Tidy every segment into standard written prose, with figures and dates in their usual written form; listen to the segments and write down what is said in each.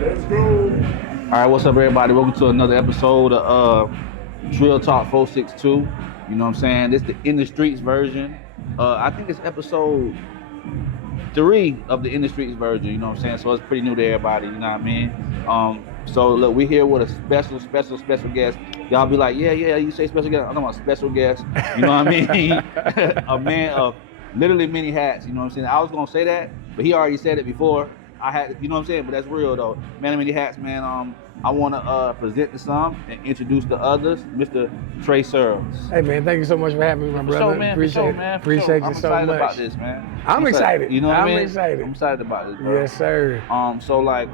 Let's go. All right, what's up, everybody? Welcome to another episode of TrillTalk462. You know what I'm saying? This is the In the Streets version. I think it's episode 3 of the In the Streets version. You know what I'm saying? So it's pretty new to everybody. You know what I mean? So look, we're here with a special guest. Y'all be like, yeah, you say special guest. I'm talking about special guest. You know what I mean? A man of literally many hats. You know what I'm saying? I was gonna say that, but he already said it before. I had, you know what I'm saying? But that's real though. Man of many hats, man. I want to present to some and introduce the others, Mr. Trey Searles. Hey man, thank you so much for having me, my brother. Sure, man. Appreciate you so I'm excited much. about this, man. I'm excited. You know what I mean? I'm excited. I'm excited about this, bro. Yes, sir. So like,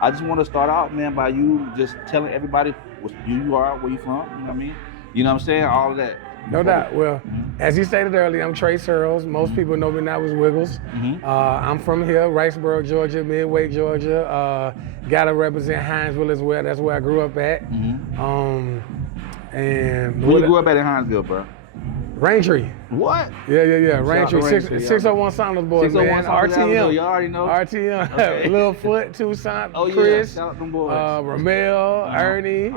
I just want to start out, man, by you just telling everybody who you are, where you from. You know what I mean? You know what I'm saying? All of that. No doubt. Well, as you stated earlier, I'm Trey Searles. Most people know me now as Wiggles. I'm from here, Riceboro, Georgia, Midway, Georgia. Gotta represent Hinesville as well. That's where I grew up at. And And where you grew up at in Hinesville, bro? Raintree. What? Yeah. Raintree. Raintree, 601 Saunders boys, 601 man. Saunders Avenue, RTM. you already know. RTM. Okay. Littlefoot, Tucson, Oh, Chris, yeah. Shout out them boys. Ramel, Ernie,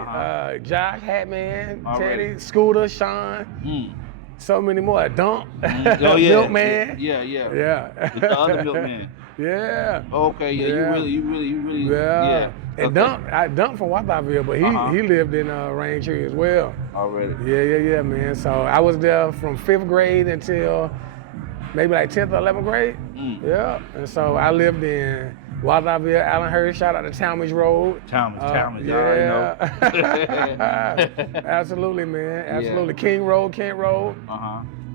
Jock, Hatman, Already. Teddy, Scooter, Sean. So many more. Dump. Oh, yeah. Milkman. Yeah. Yeah. The other milkman. Yeah. Okay, Yeah. You really. Yeah. And okay. I dumped from Wathaville, but he lived in Raintree as well. Already. Yeah, man. So I was there from 5th grade until maybe like 10th or 11th grade. Yeah. And so I lived in Wathaville, Allenhurst. Shout out to Talmadge Road. Talmadge, you already know. Absolutely, man. Absolutely. King Road, Kent Road.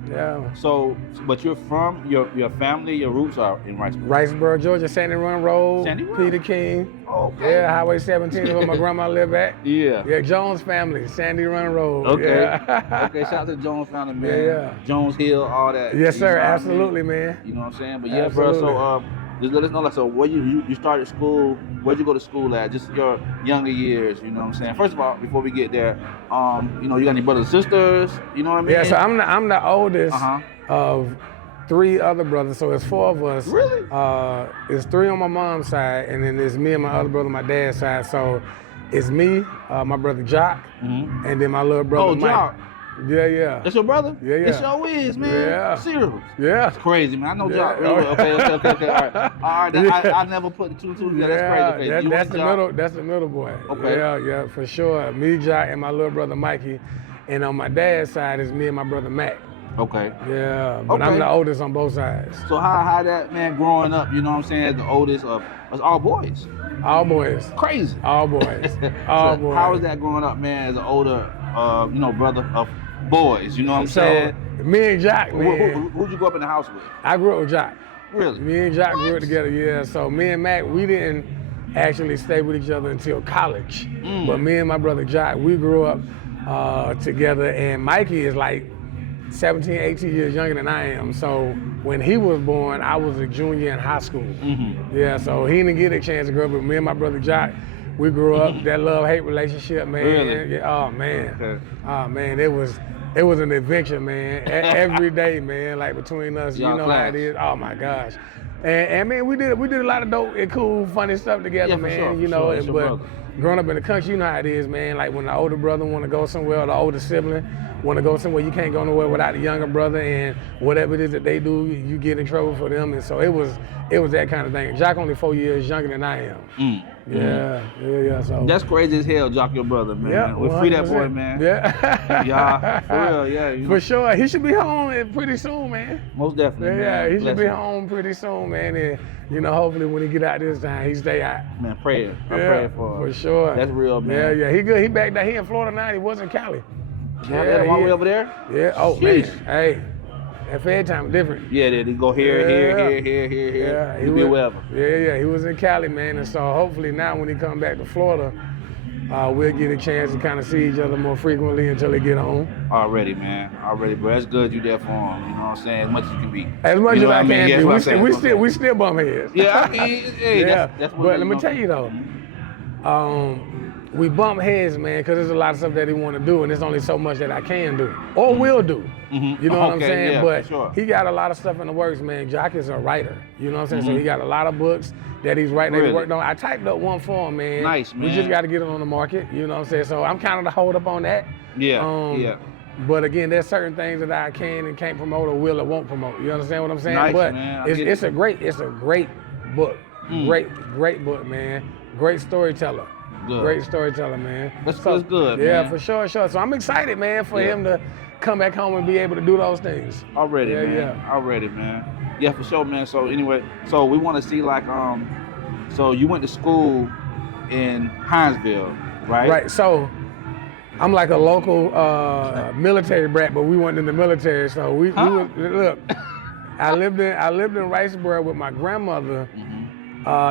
Yeah. So, but you're from, your family, your roots are in Riceboro? Riceboro, Georgia, Sandy Run Road. Sandy Run? Peter King. Okay. Yeah, Highway 17 is where my grandma lived at. Yeah. Yeah, Jones family, Sandy Run Road. Okay. Yeah. Okay, shout out to the Jones family, man. Yeah. Jones Hill, all that. Yes, sir. You know what I Absolutely, mean? man. You know what I'm saying? But Absolutely. yeah, bro, so just let us know, like, so where you started school, where'd you go to school at, just your younger years, you know what I'm saying? First of all, before we get there, you know, you got any brothers and sisters, you know what I mean? Yeah, so I'm the oldest of 3 other brothers, so it's 4 of us. Really? It's 3 on my mom's side, and then it's me and my other brother on my dad's side. So it's me, my brother Jock, and then my little brother Mike. Jock. Yeah. That's your brother? Yeah. It sure is, man. Yeah. Searles. Yeah. It's crazy, man. I know Yeah. Jock. Okay. All right. I never put the 2 and 2 together. That's crazy. Okay. That's the middle boy. Okay. Yeah, for sure. Me, Jock, and my little brother Mikey. And on my dad's side is me and my brother Mac. Okay. Yeah, but I'm the oldest on both sides. So how that, man, growing up, you know what I'm saying, as the oldest of us, all boys? All boys. Crazy. All boys. All boys. How was that growing up, man, as an older, you know, brother of boys, you know what I'm saying? Me and Jock, man. Who'd you grow up in the house with? I grew up with Jock. Really? Me and Jock grew up together, yeah. So me and Mac, we didn't actually stay with each other until college. But me and my brother Jock, we grew up together, and Mikey is like 17, 18 years younger than I am. So when he was born, I was a junior in high school. Yeah, so he didn't get a chance to grow up, but me and my brother Jock, we grew up, that love-hate relationship, man. Really? Yeah, oh, man. Okay. Oh, man, it was an adventure, man. Every day, man, like between us, Y'all you know class. how it is. Oh, my gosh. And man, we did a lot of dope and cool, funny stuff together, Yeah, for man. sure, you for know, sure. It's your but brother. growing up in the country, you know how it is, man. Like when the older brother want to go somewhere, or the older sibling want to go somewhere, you can't go nowhere without the younger brother, and whatever it is that they do, you get in trouble for them. And so it was that kind of thing. Jock only 4 years younger than I am. Yeah. So That's crazy as hell, Jock, your brother, man. Yeah, We free that boy, 100%. man. Yeah. Yeah, for real, yeah. You For sure. He should be home pretty soon, man. Most definitely, Yeah, man. he should be Bless him. home pretty soon, man. And you know, hopefully when he get out this time, he stay out. Man, pray. I'm Yeah, praying for him. sure. That's real, man. Yeah. He good. He back there. He in Florida now. He was in Cali. Yeah, all the way over there? Yeah. Oh Sheesh. man. Hey, that Fed time different. Yeah, they go here. Yeah, He be wherever. Yeah. He was in Cali, man, and so hopefully now when he come back to Florida, we'll get a chance to kind of see each other more frequently until they get home. Already, bro. That's good you there for him. You know what I'm saying? As much as you can be. As much You know as I what can Yeah, be. that's what I'm saying. We still bump heads. Yeah, I mean, hey, Yeah. that's what But it let is, me you tell you though, we bump heads, man, because there's a lot of stuff that he want to do, and there's only so much that I can do or will do. You know what I'm saying? Yeah, but for sure. he got a lot of stuff in the works, man. Jock is a writer. You know what I'm saying? So he got a lot of books that he's writing, that he worked on. I typed up one for him, man. Nice, man. We just got to get it on the market. You know what I'm saying? So I'm kind of the hold up on that. Yeah. But again, there's certain things that I can and can't promote or will or won't promote. You understand what I'm saying? Nice, but man. it's a great book. Great book, man. Great storyteller. Good. Great storyteller, man. That's good, yeah, man. for sure. So I'm excited, man, for him to come back home and be able to do those things. Already, man. Yeah, for sure, man. So anyway, so we want to see like, so you went to school in Hinesville, right? Right. So I'm like a local military brat, but we weren't in the military. So we was, look. I lived in Riceboro with my grandmother.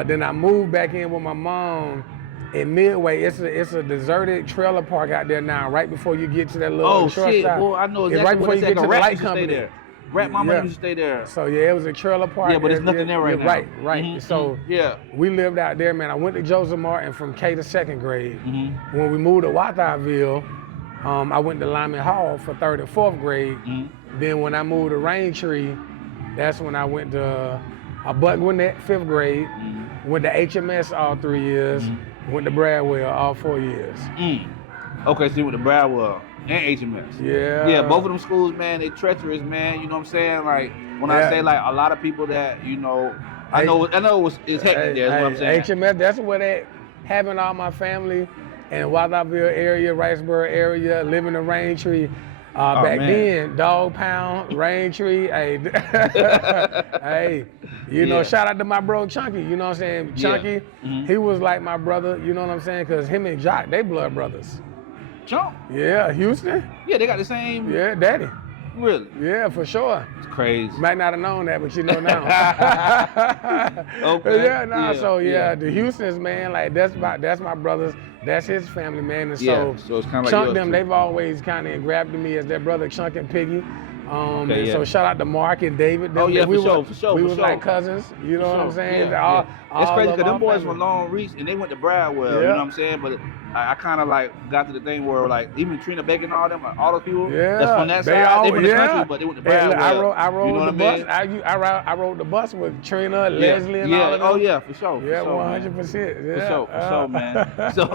Then I moved back in with my mom in Midway. It's a deserted trailer park out there now, right before you get to that little short stop. Well, I know exactly. It's right before you get to the light company. There. Rat Mama used to stay there. So yeah, it was a trailer park. Yeah, but there's nothing there right now. Right. So we lived out there, man. I went to Joseph Martin from K to 2nd grade. When we moved to Walthamville, I went to Lyman Hall for 3rd and 4th grade. Then when I moved to Raintree, that's when I went to Buck-Gwinnett, 5th grade. Went to HMS all 3 years. Went to Bradwell all 4 years. Okay, so you went to Bradwell and HMS. Yeah. Yeah, both of them schools, man, they treacherous, man. You know what I'm saying? Like, when I say, like, a lot of people that, you know, I know it's hectic there, is what I'm saying. HMS, that's where they, having all my family in Walthamville area, Riceboro area, living in Raintree. Back then, Dog Pound, Raintree, hey, you know, shout out to my bro Chunky, you know what I'm saying? Chunky, he was like my brother, you know what I'm saying? Because him and Jock, they blood brothers. Chunk? Yeah, Houston. Yeah, they got the same. Yeah, daddy. Really? Yeah, for sure. It's crazy. Might not have known that, but you know now. Okay. So the Houstons, man, like that's my brothers. That's his family, man. And so it's kind of like Chunk them, they've always kind of grabbed me as their brother, Chunk and Piggy. So shout out to Mark and David. For sure. We was like cousins, you know what I'm saying? It's crazy because them boys were long reach and they went to Bradwell, you know what I'm saying? But I kind of like got to the thing where like even Trina Bacon and all them, all those people that's from that side, they from the country, but they went to Bradwell. I rode the bus. I rode the bus with Trina, Leslie, and all of them. Oh yeah, for sure. Yeah, 100%. For sure, man. So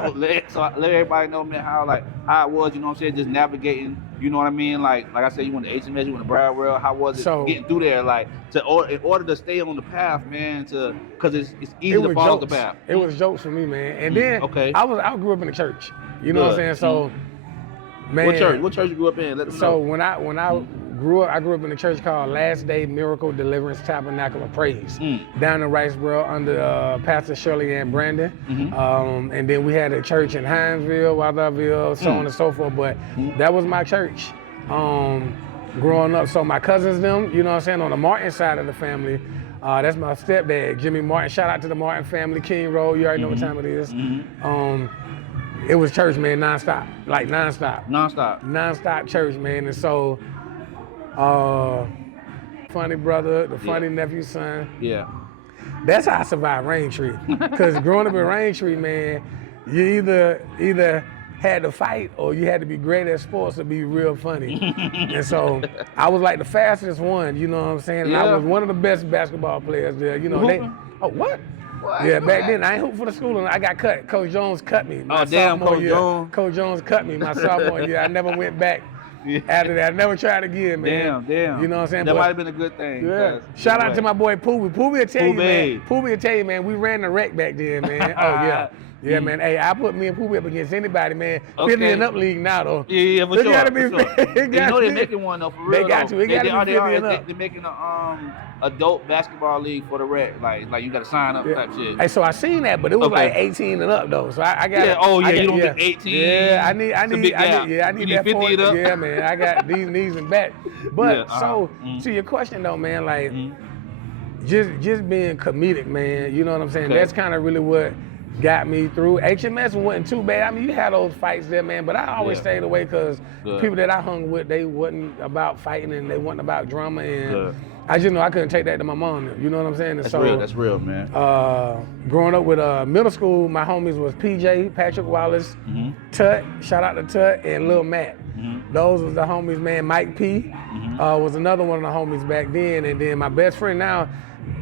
let everybody know, man, how it was, you know what I'm saying, just navigating. You know what I mean? Like I said, you went to HMS, you went to Bradwell. How was it getting through there? Like in order to stay on the path, man, because it's easy to follow the path. It was jokes for me, man. And then I grew up in the church. You know what I'm saying? So, man. What church you grew up in? Let them know. So when I grew up in a church called Last Day Miracle Deliverance Tabernacle of Praise down in Riceboro under Pastor Shirley Ann Brandon. And then we had a church in Hinesville, Walthamville, so on and so forth. But that was my church growing up. So my cousins, them, you know what I'm saying, on the Martin side of the family, that's my stepdad, Jimmy Martin. Shout out to the Martin family, King Road. You already know what time it is. It was church, man, nonstop. Nonstop church, man. And so, funny brother, the funny nephew, son. Yeah. That's how I survived Raintree. Because growing up in Raintree, man, you either had to fight or you had to be great at sports to be real funny. And so I was like the fastest one, you know what I'm saying? And I was one of the best basketball players there. You know, what? Yeah, back then I ain't hoop for the school and I got cut. Coach Jones cut me. Coach Jones cut me my sophomore year. I never went back. After that, I never tried again, man. Damn. You know what I'm saying? That might have been a good thing. Yeah. Shout out to my boy Poobie. Poobie will tell you, man. We ran the rec back then, man. Yeah, man. Hey, I put me and Poobie up against anybody, man. 50 and up league now, though. Yeah, for sure. Gotta be, you know they're making one, though, for real. They got to. It got to be 50 and up. They're making a adult basketball league for the rec. Like you got to sign up type shit. Hey, so I seen that, but it was like 18 and up, though. So I got. You don't get 18. Yeah, I need that 50 and up. Yeah, man. I got these knees and back. But to your question, though, man, like just being comedic, man. You know what I'm saying? That's kind of really what got me through. HMS wasn't too bad. I mean, you had those fights there, man, but I always stayed away because the people that I hung with, they wasn't about fighting and they wasn't about drama, and I just know I couldn't take that to my mom. You know what I'm saying? And That's real, man. Growing up with middle school, my homies was PJ, Patrick Wallace, Tut, shout out to Tut, and Lil Matt. Those was the homies, man. Mike P was another one of the homies back then, and then my best friend now,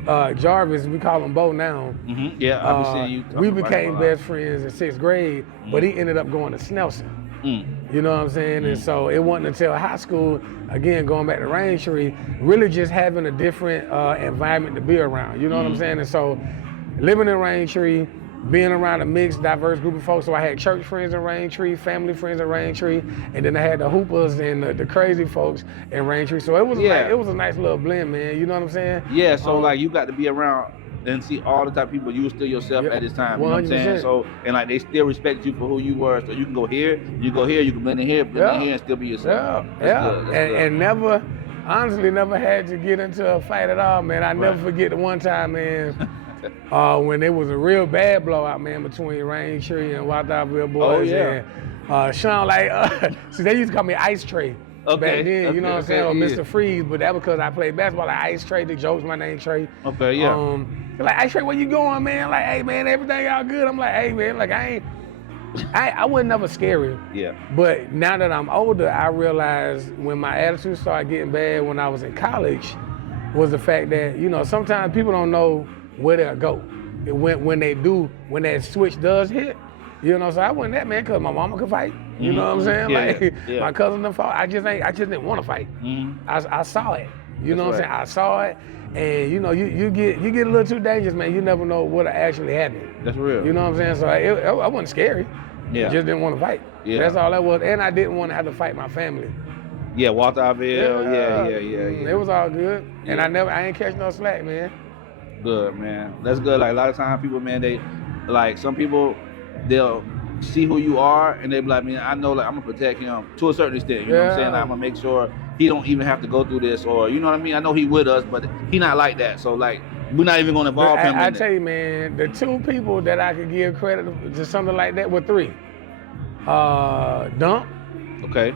Jarvis, we call him Bo now. Yeah, I've been seeing you. We became best friends in 6th grade, but he ended up going to Snelson. You know what I'm saying? And so it wasn't until high school, again, going back to Raintree, really just having a different environment to be around. You know what I'm saying? And so living in Raintree, being around a mixed, diverse group of folks. So I had church friends in Raintree, family friends in Raintree, and then I had the hoopers and the crazy folks in Raintree. So it was like, it was a nice little blend, man. You know what I'm saying? Yeah, so like you got to be around and see all the type of people you were still yourself at this time. You know what I'm saying? So, and like they still respect you for who you were. So you can go here, you can blend in here, and still be yourself. And never, honestly, never had to get into a fight at all, man. I never forget the one time, man. When there was a real bad blowout, man, between Raintree and Walthamville boys. And Sean, see, they used to call me Ice Trey back then, you know what I'm saying, or Mr. Freeze, but that because I played basketball, like Ice Trey, the jokes, my name Trey. They're like, Ice Trey, where you going, man? Like, hey, man, everything all good? I'm like, hey, man, like, I wasn't never scary. But now that I'm older, I realized when my attitude started getting bad when I was in college was the fact that, you know, sometimes people don't know where they'll go when that switch does hit. You know, so I wasn't that, man, because my mama could fight. You know what I'm saying? My cousin done fought. I just didn't want to fight. I saw it. You know what I'm saying? I saw it, and you know, you get a little too dangerous, man. You never know what'll actually happen. That's real. You know what I'm saying? So I wasn't scary. I just didn't want to fight. That's all that was, and I didn't want to have to fight my family. Walthamville. It was all good, and I ain't catch no slack, man. Good, man. That's good. Like a lot of times people, man, they like some people, they'll see who you are and they be like, man, I know like I'm gonna protect him to a certain extent. You know what I'm saying? Like, I'm gonna make sure he don't even have to go through this, or you know what I mean? I know he with us, but he not like that. So like we're not even gonna involve him. I tell you, man, the two people that I could give credit to something like that were three. Dump. Okay.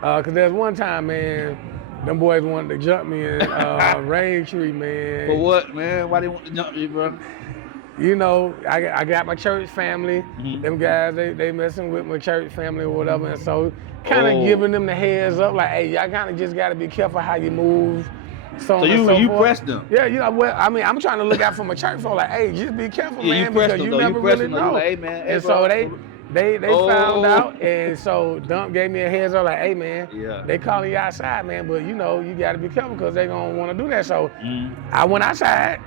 Cause there's one time, man, them boys wanted to jump me in Raintree, man. For what, man? Why they want to jump you, bro? You know, I got my church family. Them guys, they messing with my church family or whatever, and so kind of giving them the heads up, like, hey, y'all kind of just got to be careful how you move. So you pressed them? Yeah, you know, well, I mean, I'm trying to look out for my church folks, like, hey, just be careful, man, because you never really know. Like, hey, man, and so they found out, and so Dump gave me a heads up, like, hey, man, they calling you outside, man, but you know, you got to be careful because they gonna want to do that. So I went outside.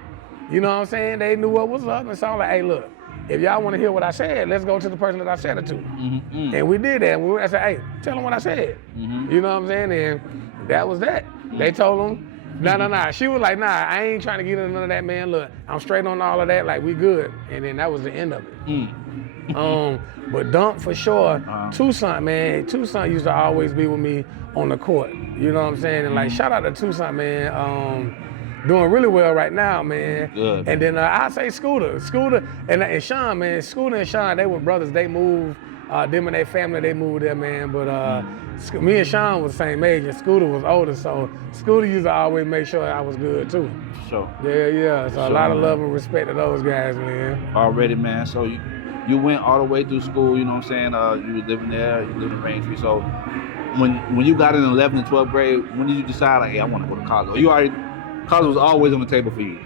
You know what I'm saying? They knew what was up, and so I'm like, hey, look, if y'all want to hear what I said, let's go to the person that I said it to. And we did that. I said, hey, tell them what I said. You know what I'm saying? And that was that. They told them, nah. She was like, nah, I ain't trying to get into none of that, man. Look, I'm straight on all of that, like, we good. And then that was the end of it. But Dump, for sure, Tucson, man. Tucson used to always be with me on the court. You know what I'm saying? And, like, shout out to Tucson, man. Doing really well right now, man. Good. And then I say Scooter and Sean, man. Scooter and Sean, they were brothers. They moved, them and their family, they moved there, man. But me and Sean was the same age, and Scooter was older, so Scooter used to always make sure I was good too. Sure. Yeah. So a lot of love and respect to those guys, man. Already, man. So you went all the way through school. You know what I'm saying? You was living there. You lived in Raintree. So when you got in 11th and 12th grade, when did you decide, like, hey, I want to go to college? Or you already? College was always on the table for you?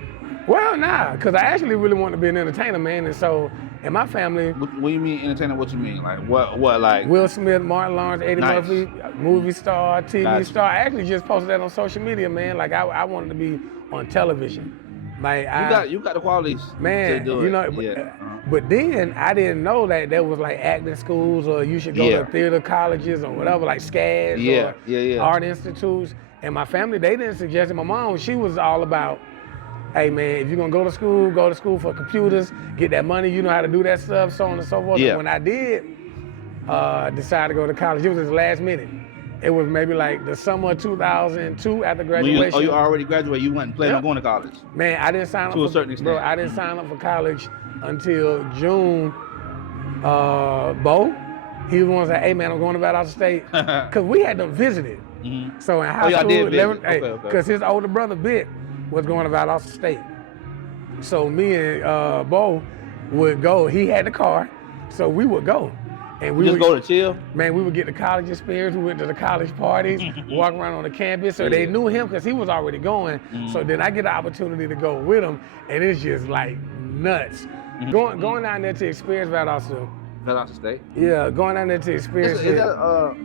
Well, nah, because I actually really wanted to be an entertainer, man. And so, in my family... What do you mean entertainer? What you mean? Like, what like... Will Smith, Martin Lawrence, Eddie Murphy, movie star, TV star. I actually just posted that on social media, man. Like, I wanted to be on television. Like, you got the qualities man, to do you know, it. But then I didn't know that there was like acting schools, or you should go to theater colleges or whatever, like SCADs or art institutes. And my family, they didn't suggest it. My mom, she was all about, hey man, if you're gonna go to school for computers, get that money, you know how to do that stuff, so on and so forth. And when I did decide to go to college, it was just last minute. It was maybe like the summer of 2002 after graduation. You already graduated, you wasn't planning on going to college? Man, I didn't sign up to a certain extent. Bro, I didn't sign up for college until June. Bo, he was the one that said, hey man, I'm going to Valdosta State. Cause we had them visited. So in high school, did visit. 11, Okay. cause his older brother, Bit, was going to Valdosta State. So me and Bo would go. He had the car, so we would go. And we just would go to chill? Man, we would get the college experience. We went to the college parties, walk around on the campus. So they knew him because he was already going. So then I get the opportunity to go with him, and it's just like nuts. Going down there to experience Valdosta. Valdosta State? Yeah, going down there to experience Is that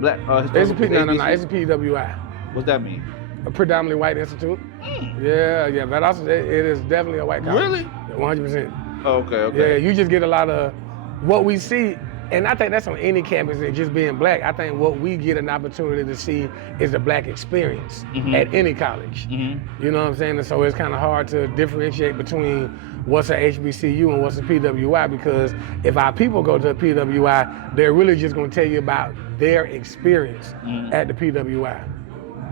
black? It's a PWI. What's that mean? A predominantly white institute. Yeah, Valdosta, it is definitely a white college. Really? 100%. Okay. Yeah, you just get a lot of what we see. And I think that's on any campus, and just being black. I think what we get an opportunity to see is the black experience at any college. You know what I'm saying? And so it's kind of hard to differentiate between what's a HBCU and what's a PWI, because if our people go to a PWI, they're really just going to tell you about their experience at the PWI.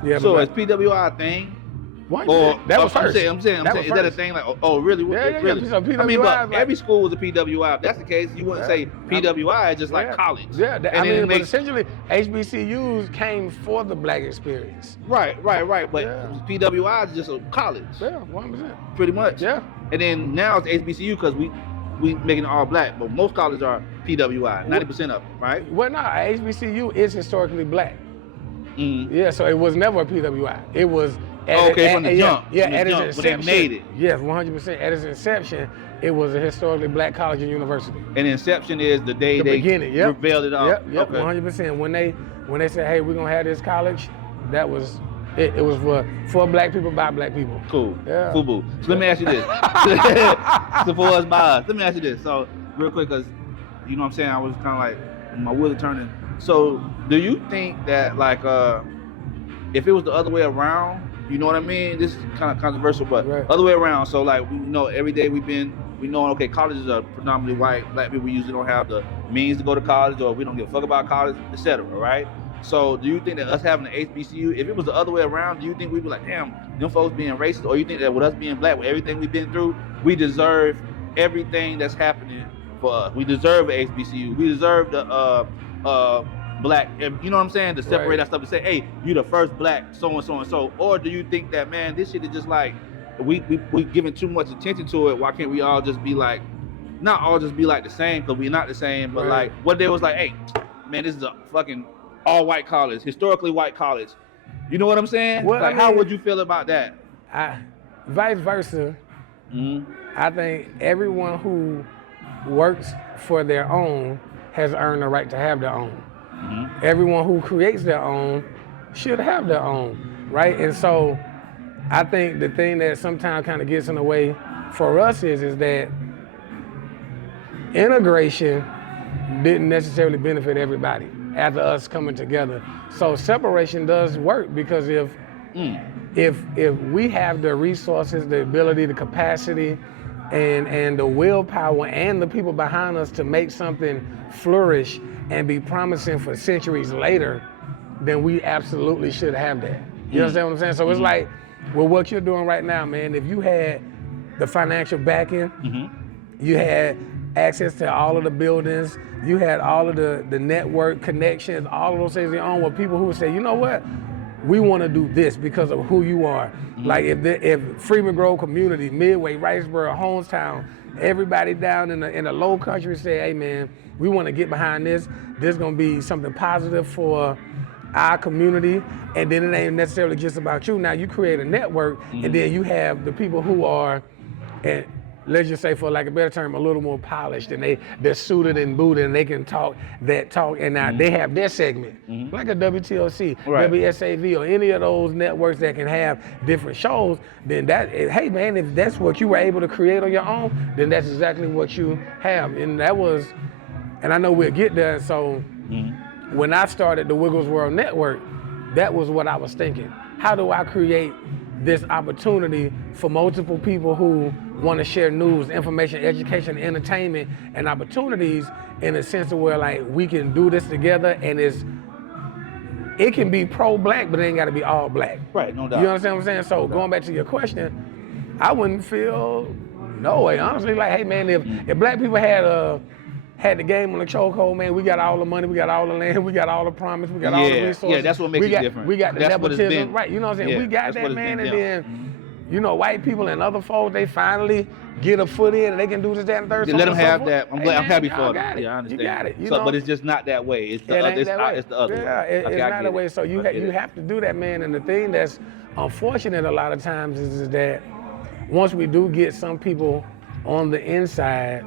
Yeah. So is PWI a thing? What? That was first. I'm saying, is that a thing? Like, oh, really? Yeah. Really? So PWI, I mean, but every school was a PWI. If that's the case, you wouldn't say PWI, it's just like college. Yeah, but essentially, HBCUs came for the black experience. Right. But PWI is just a college. Yeah, 100%. Pretty much. Yeah. And then now it's HBCU because we making it all black, but most colleges are PWI, 90% of them, right? Well, no, HBCU is historically black. Yeah, so it was never a PWI. It was from the jump. Yeah, at its inception. But they made it. Yes, 100%. At its inception, it was a historically black college and university. And inception is the day they revealed it all. Yep, okay. 100%. When they said, hey, we're gonna have this college, that was it. It was for black people by black people. Cool. Yeah. Fubu. So let me ask you this. So for us by us, let me ask you this. So real quick, because you know what I'm saying, I was kind of like my wheels are turning. So do you think that like if it was the other way around? You know what I mean? This is kind of controversial, but other way around. So like we know every day we know, okay, colleges are predominantly white. Black people usually don't have the means to go to college, or we don't give a fuck about college, etc. Right? So do you think that us having an HBCU, if it was the other way around, do you think we'd be like, damn, them folks being racist? Or you think that with us being black, with everything we've been through, we deserve everything that's happening for us? We deserve an HBCU. We deserve the black, you know what I'm saying, to separate that stuff and say, hey, you the first black so and so and so. Or do you think that, man, this shit is just like we giving too much attention to it? Why can't we all just be like, not all just be like the same, because we're not the same, but like what they was like, hey, man, this is a fucking all white college, historically white college. You know what I'm saying? Well, like, how would you feel about that? Vice versa. I think everyone who works for their own has earned the right to have their own. Everyone who creates their own should have their own, right? And so I think the thing that sometimes kind of gets in the way for us is that integration didn't necessarily benefit everybody after us coming together. So separation does work, because if we have the resources, the ability, the capacity, and the willpower and the people behind us to make something flourish and be promising for centuries later, then we absolutely should have that. You understand what I'm saying? So it's like, well, what you're doing right now, man, if you had the financial backing, you had access to all of the buildings, you had all of the network connections, all of those things you own, with people who would say, you know what, we want to do this because of who you are. Like if Freeman Grove community, Midway, Riceboro, Homestown, everybody down in the low country say, hey man, we want to get behind this. This is going to be something positive for our community. And then it ain't necessarily just about you. Now you create a network, and then you have the people who are, and let's just say, for lack of a better term, a little more polished, and they're suited and booted, and they can talk that talk, and now they have their segment, like a WTOC, WSAV, or any of those networks that can have different shows. Then that, hey man, if that's what you were able to create on your own, then that's exactly what you have. And that was, and I know we'll get there. So when I started the Wiggles World Network, that was what I was thinking. How do I create this opportunity for multiple people who want to share news, information, education, entertainment, and opportunities, in a sense of where like we can do this together, and it can be pro-black, but it ain't got to be all black. Right, no doubt. You understand what I'm saying? So going back to your question, I wouldn't feel No way, honestly. Like, hey man, if black people had the game on the chokehold, man, we got all the money, we got all the land, we got all the promise, we got all the resources. Yeah, that's what makes it different. We got the That's what it's nepotism, been. right? You know what I'm saying? Yeah, We got that's what that, it's man, been and then, you know, white people and other folks, they finally get a foot in and they can do this, that, and third. Yeah, let them have that. I'm happy for them. Yeah, I understand. You got it. You so, know? but it's just not that way. It's the other. It's the other. Yeah, it's not that way. So you have to do that, man. And the thing that's unfortunate a lot of times is that once we do get some people on the inside,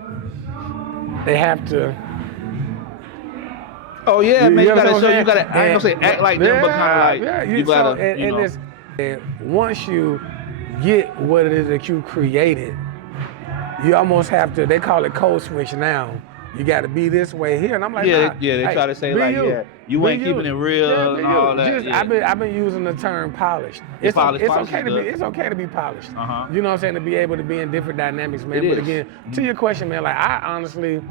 they have to. Oh yeah, man. You gotta show. You gotta. I ain't gonna say act like them, but kind of like you gotta. You know. And once you get what it is that you created, you almost have to. They call it code switch now. You got to be this way here, and I'm like, they try to say like, you ain't keeping it real and all that. I've been using the term polished. It's okay to be polished. You know what I'm saying? To be able to be in different dynamics, man. But again, to your question, man, like I honestly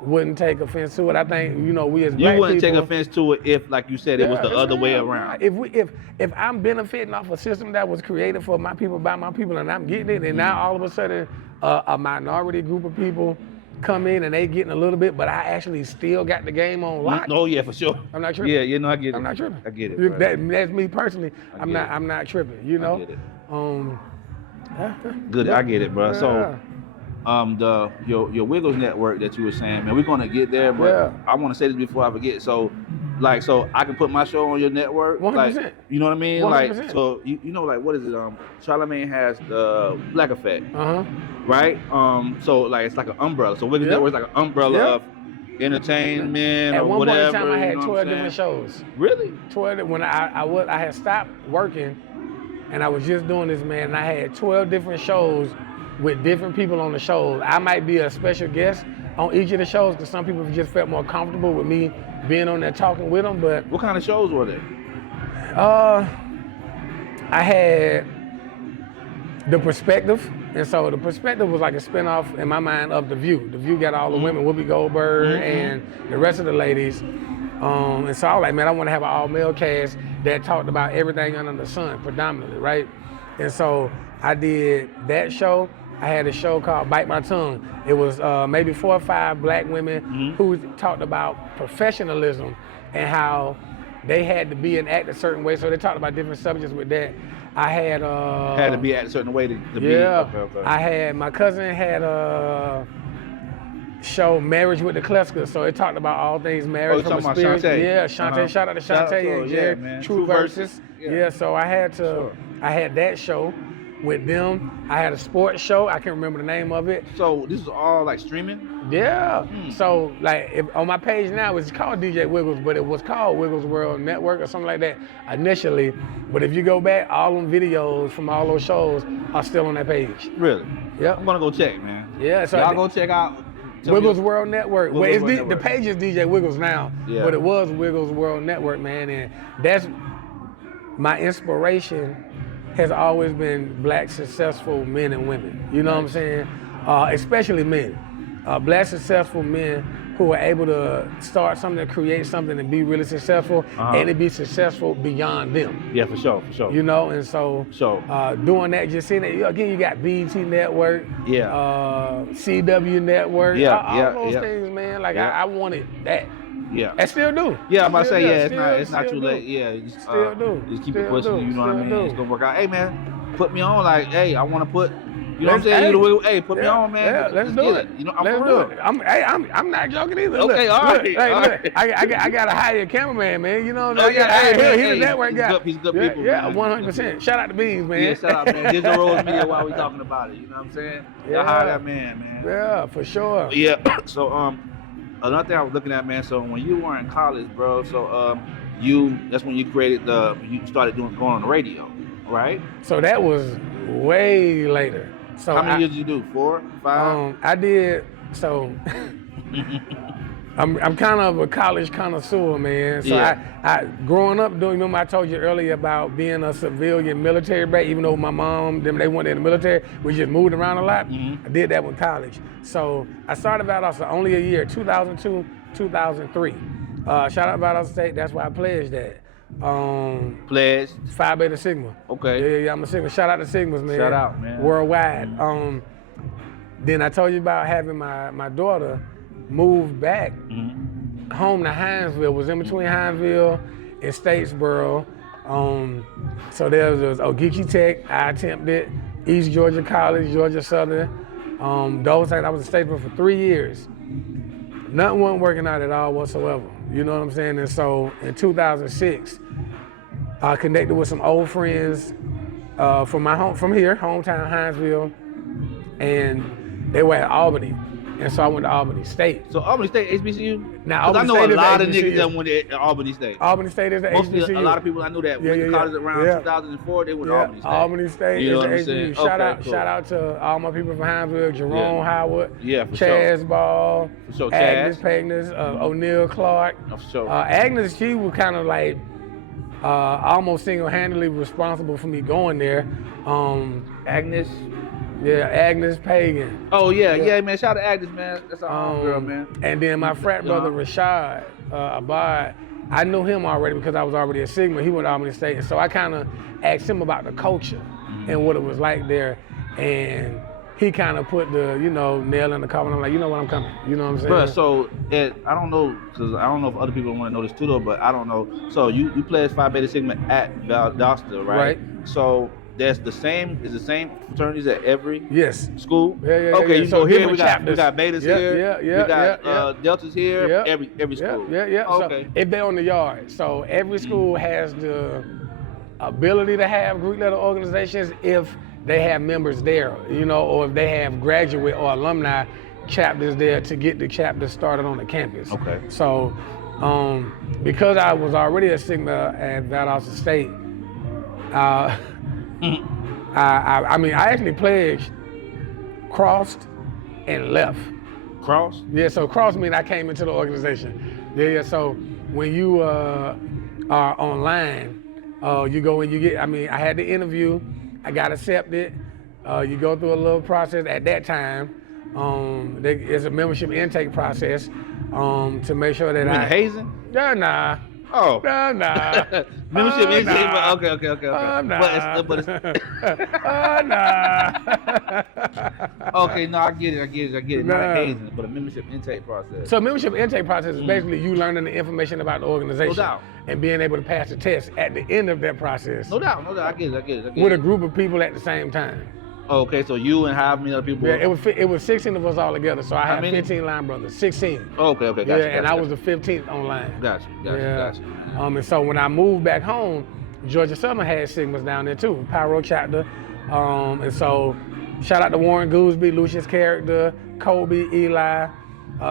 wouldn't take offense to it. I think, you know, we as black people. You wouldn't take offense to it if, like you said, it was the other way around. If I'm benefiting off a system that was created for my people, by my people, and I'm getting it, and now all of a sudden a minority group of people come in and they getting a little bit, but I actually still got the game on lock. Oh yeah, for sure. I'm not tripping. Yeah, you know, I get it. I'm not tripping. I get it. That's me personally. I'm not tripping. You know. I get it. Good. I get it, bro. So. Your Wiggles network that you were saying, man, we're gonna get there, but I want to say this before I forget. So I can put my show on your network, 100%. like, you know what I mean? 100%. Like, so you know, like, what is it? Charlamagne has the Black Effect, right? So like it's like an umbrella. So Wiggles network is like an umbrella of entertainment or whatever. At one point in time, I had 12 different different shows. Really? 12. When I had stopped working, and I was just doing this, man, and I had 12 different shows with different people on the shows. I might be a special guest on each of the shows because some people just felt more comfortable with me being on there talking with them. But what kind of shows were they? I had The Perspective, and so The Perspective was like a spinoff in my mind of The View. The View got all the women, Whoopi Goldberg and the rest of the ladies. And so I was like, man, I want to have an all-male cast that talked about everything under the sun, predominantly, right? And so I did that show. I had a show called Bite My Tongue. It was maybe 4 or 5 black women who talked about professionalism and how they had to be and act a certain way. So they talked about different subjects with that. I had had to be act a certain way to be. Okay. I had my cousin had a show Marriage with the Kleskers. So it talked about all things marriage from a spirit. Yeah, Shantae. Shout out to Shantae and Jerry. True Verses. Yeah. So I had that show with them. I had a sports show. I can't remember the name of it. So this is all like streaming? Yeah. So like on my page now, it's called DJ Wiggles, but it was called Wiggles World Network or something like that initially. But if you go back, all them videos from all those shows are still on that page. Really? Yep. I'm gonna go check, man. Yeah. So y'all go check out Wiggles World Network. The page is DJ Wiggles now, but it was Wiggles World Network, man, and that's my inspiration. Has always been black successful men and women. You know what I'm saying? Especially men. Black successful men who are able to start something, create something, and be really successful, and to be successful beyond them. Yeah, for sure. You know, and so doing that, just seeing it again. You got BET Network, CW Network, all those things, man. Like I wanted that. Yeah. I still do. Yeah, I'm about to say, it's not too late. Yeah, still do. Just keep it pushing, you know what I mean? It's gonna work out. Hey man, put me on, like, hey, I wanna put, you know what I'm saying? Hey, put me on, man. Yeah, let's do it. You know, I'm for real. I'm not joking either. Okay, look, all right. Look, I gotta hire a cameraman, man. You know what I'm saying? He's a network guy. He's good people. Yeah, 100%. Shout out to Beans, man. Yeah, shout out, man. Digital Rose Media while we talking about it. You know what I'm saying? Y'all hire that man. Yeah, for sure. Yeah. So another thing I was looking at, man. So when you were in college, bro, so that's when you created you started going on the radio, right? So that was way later. So how many years did you do? 4, 5? I did. So I'm kind of a college connoisseur, man. So I growing up doing. Remember I told you earlier about being a civilian military brat. Even though my mom, they went in the military, we just moved around a lot. I did that with college. So I started Valdosta only a year, 2002, 2003. Shout out Valdosta State. That's why I pledged that. Pledge Phi Beta Sigma. Okay. Yeah, I'm a Sigma. Shout out to Sigmas, man. Shout out, man. Worldwide. Then I told you about having my daughter move back home to Hinesville. Was in between Hinesville and Statesboro. So there was Ogeechee Tech, I attempted, East Georgia College, Georgia Southern. Those things, I was in Statesboro for 3 years. Nothing wasn't working out at all whatsoever. You know what I'm saying? And so in 2006, I connected with some old friends from here, hometown Hinesville, and they were at Albany. And so I went to Albany State. So Albany State, HBCU? Now, I Albany know State a lot of is the niggas that HBCU. went to Albany State. Albany State is the Mostly, HBCU. a lot of people I knew that went to college around 2004, they went to Albany State. Albany State You know is what I'm the saying? HBCU. Cool. Shout out to all my people from Hinesville, Jerome Howard, Yeah, for Chaz Ball, For sure, Agnes Chaz. Pagnes, O'Neal Clark. For sure. Agnes, she was kind of like almost single-handedly responsible for me going there. Agnes? Yeah, Agnes Pagan. Oh, yeah, man. Shout out to Agnes, man. That's our own girl, man. And then my frat brother, Rashad Abad, I knew him already because I was already at Sigma. He went to Albany State. And so I kind of asked him about the culture and what it was like there. And he kind of put the, nail in the coffin. I'm like, you know what, I'm coming. You know what I'm saying? Bro, so I don't know, because I don't know if other people want to know this too, though, but I don't know. So you pledged Phi Beta Sigma at Valdosta, right? Right. So is the same fraternities at every Yes. school? Yeah. Okay, So here we different got chapters. Betas here. Yeah. We got Deltas here. Every school. Yeah. Okay. So if they're on the yard. So every school has the ability to have Greek letter organizations if they have members there, or if they have graduate or alumni chapters there to get the chapter started on the campus. Okay. So because I was already a Sigma at Valdosta State, I actually pledged, crossed, and left. Cross? Yeah, so cross means I came into the organization. Yeah, so when you are online, you go and you get, I had the interview, I got accepted. You go through a little process at that time. It's a membership intake process to make sure that You mean hazing? Yeah, nah. Oh. Nah. Membership intake, nah. okay. Nah. But it's Nah. okay, no, I get it. Nah. Not hazing, but a membership intake process. So membership intake process is basically you learning the information about the organization. No doubt. And being able to pass the test at the end of that process. No doubt, I get it. With a group of people at the same time. Okay, so you and how many other people? Yeah, it was 16 of us all together. So I had many? 15 line brothers, 16. Okay, gotcha. Yeah, and I gotcha. was the 15th online. Gotcha. And so when I moved back home, Georgia Southern had Sigmas down there too, Pyro chapter. And so shout out to Warren Gooseby, Lucius Character, Kobe, Eli.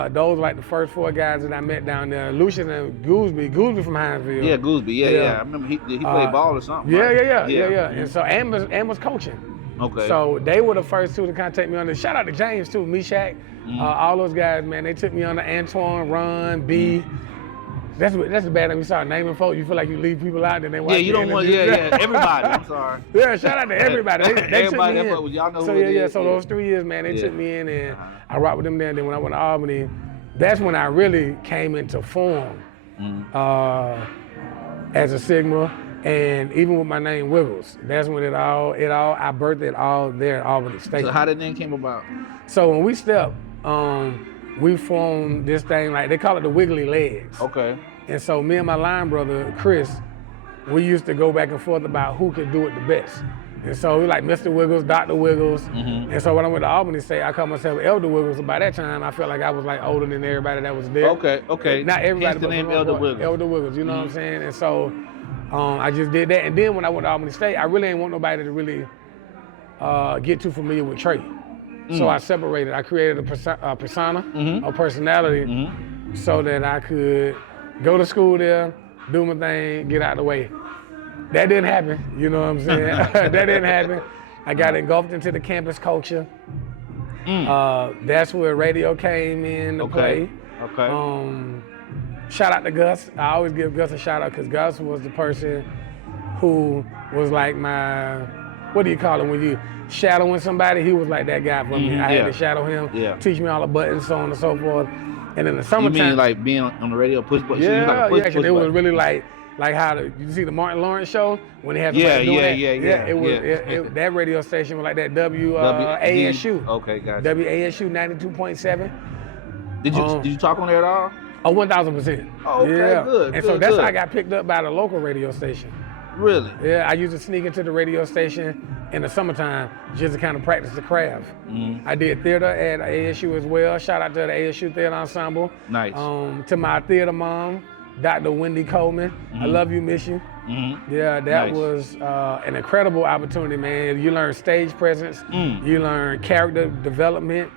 Those were like the first 4 guys that I met down there. Lucius and Gooseby from Hinesville. Yeah, Gooseby, yeah. I remember he played ball or something. Yeah, right? yeah. And so and was coaching. Okay. So they were the first 2 to contact me on this. Shout out to James too, Meshach, all those guys, man. They took me on the Antoine, Ron, B. That's the bad thing we start naming folks. You feel like you leave people out, then they watch. Yeah, you don't want. Yeah. Everybody. I'm sorry. Yeah, shout out to everybody. They Everybody, took me in. y'all know so who it is. So those 3 years, man, they took me in, and I rocked with them there. And then when I went to Albany, that's when I really came into form as a Sigma. And even with my name Wiggles, that's when I birthed it all there at Albany State. So how that name came about? So when we stepped, we formed this thing, like they call it the Wiggly Legs. Okay. And so me and my line brother, Chris, we used to go back and forth about who could do it the best. And so we like Mr. Wiggles, Dr. Wiggles. And so when I went to Albany State, I called myself Elder Wiggles. By that time, I felt like I was like older than everybody that was there. Okay. Not everybody, Hence the but name the Elder part. Wiggles. Elder Wiggles, you know what I'm saying? And so I just did that. And then when I went to Albany State, I really didn't want nobody to really get too familiar with Trey. So I separated. I created a persona, a personality, so that I could go to school there, do my thing, get out of the way. That didn't happen, you know what I'm saying? That didn't happen. I got engulfed into the campus culture. That's where radio came in to play. Okay. Shout out to Gus. I always give Gus a shout out because Gus was the person who was like my, what do you call it when you shadowing somebody? He was like that guy for me. I had to shadow him, teach me all the buttons, so on and so forth. And in the summertime. You mean like being on the radio, push buttons? Yeah, because it was really like, Like how you see the Martin Lawrence show when they had somebody doing that? It was that radio station was like that WASU. Okay, gotcha. WASU 92.7. Did you talk on there at all? Oh, 1000%. Oh, okay, yeah. good. And so that's how I got picked up by the local radio station. Really? Yeah, I used to sneak into the radio station in the summertime just to kind of practice the craft. I did theater at ASU as well. Shout out to the ASU Theater Ensemble. Nice. To my theater mom, Dr. Wendy Coleman. I love you, miss you. Yeah, that was an incredible opportunity, man. You learn stage presence, you learn character development,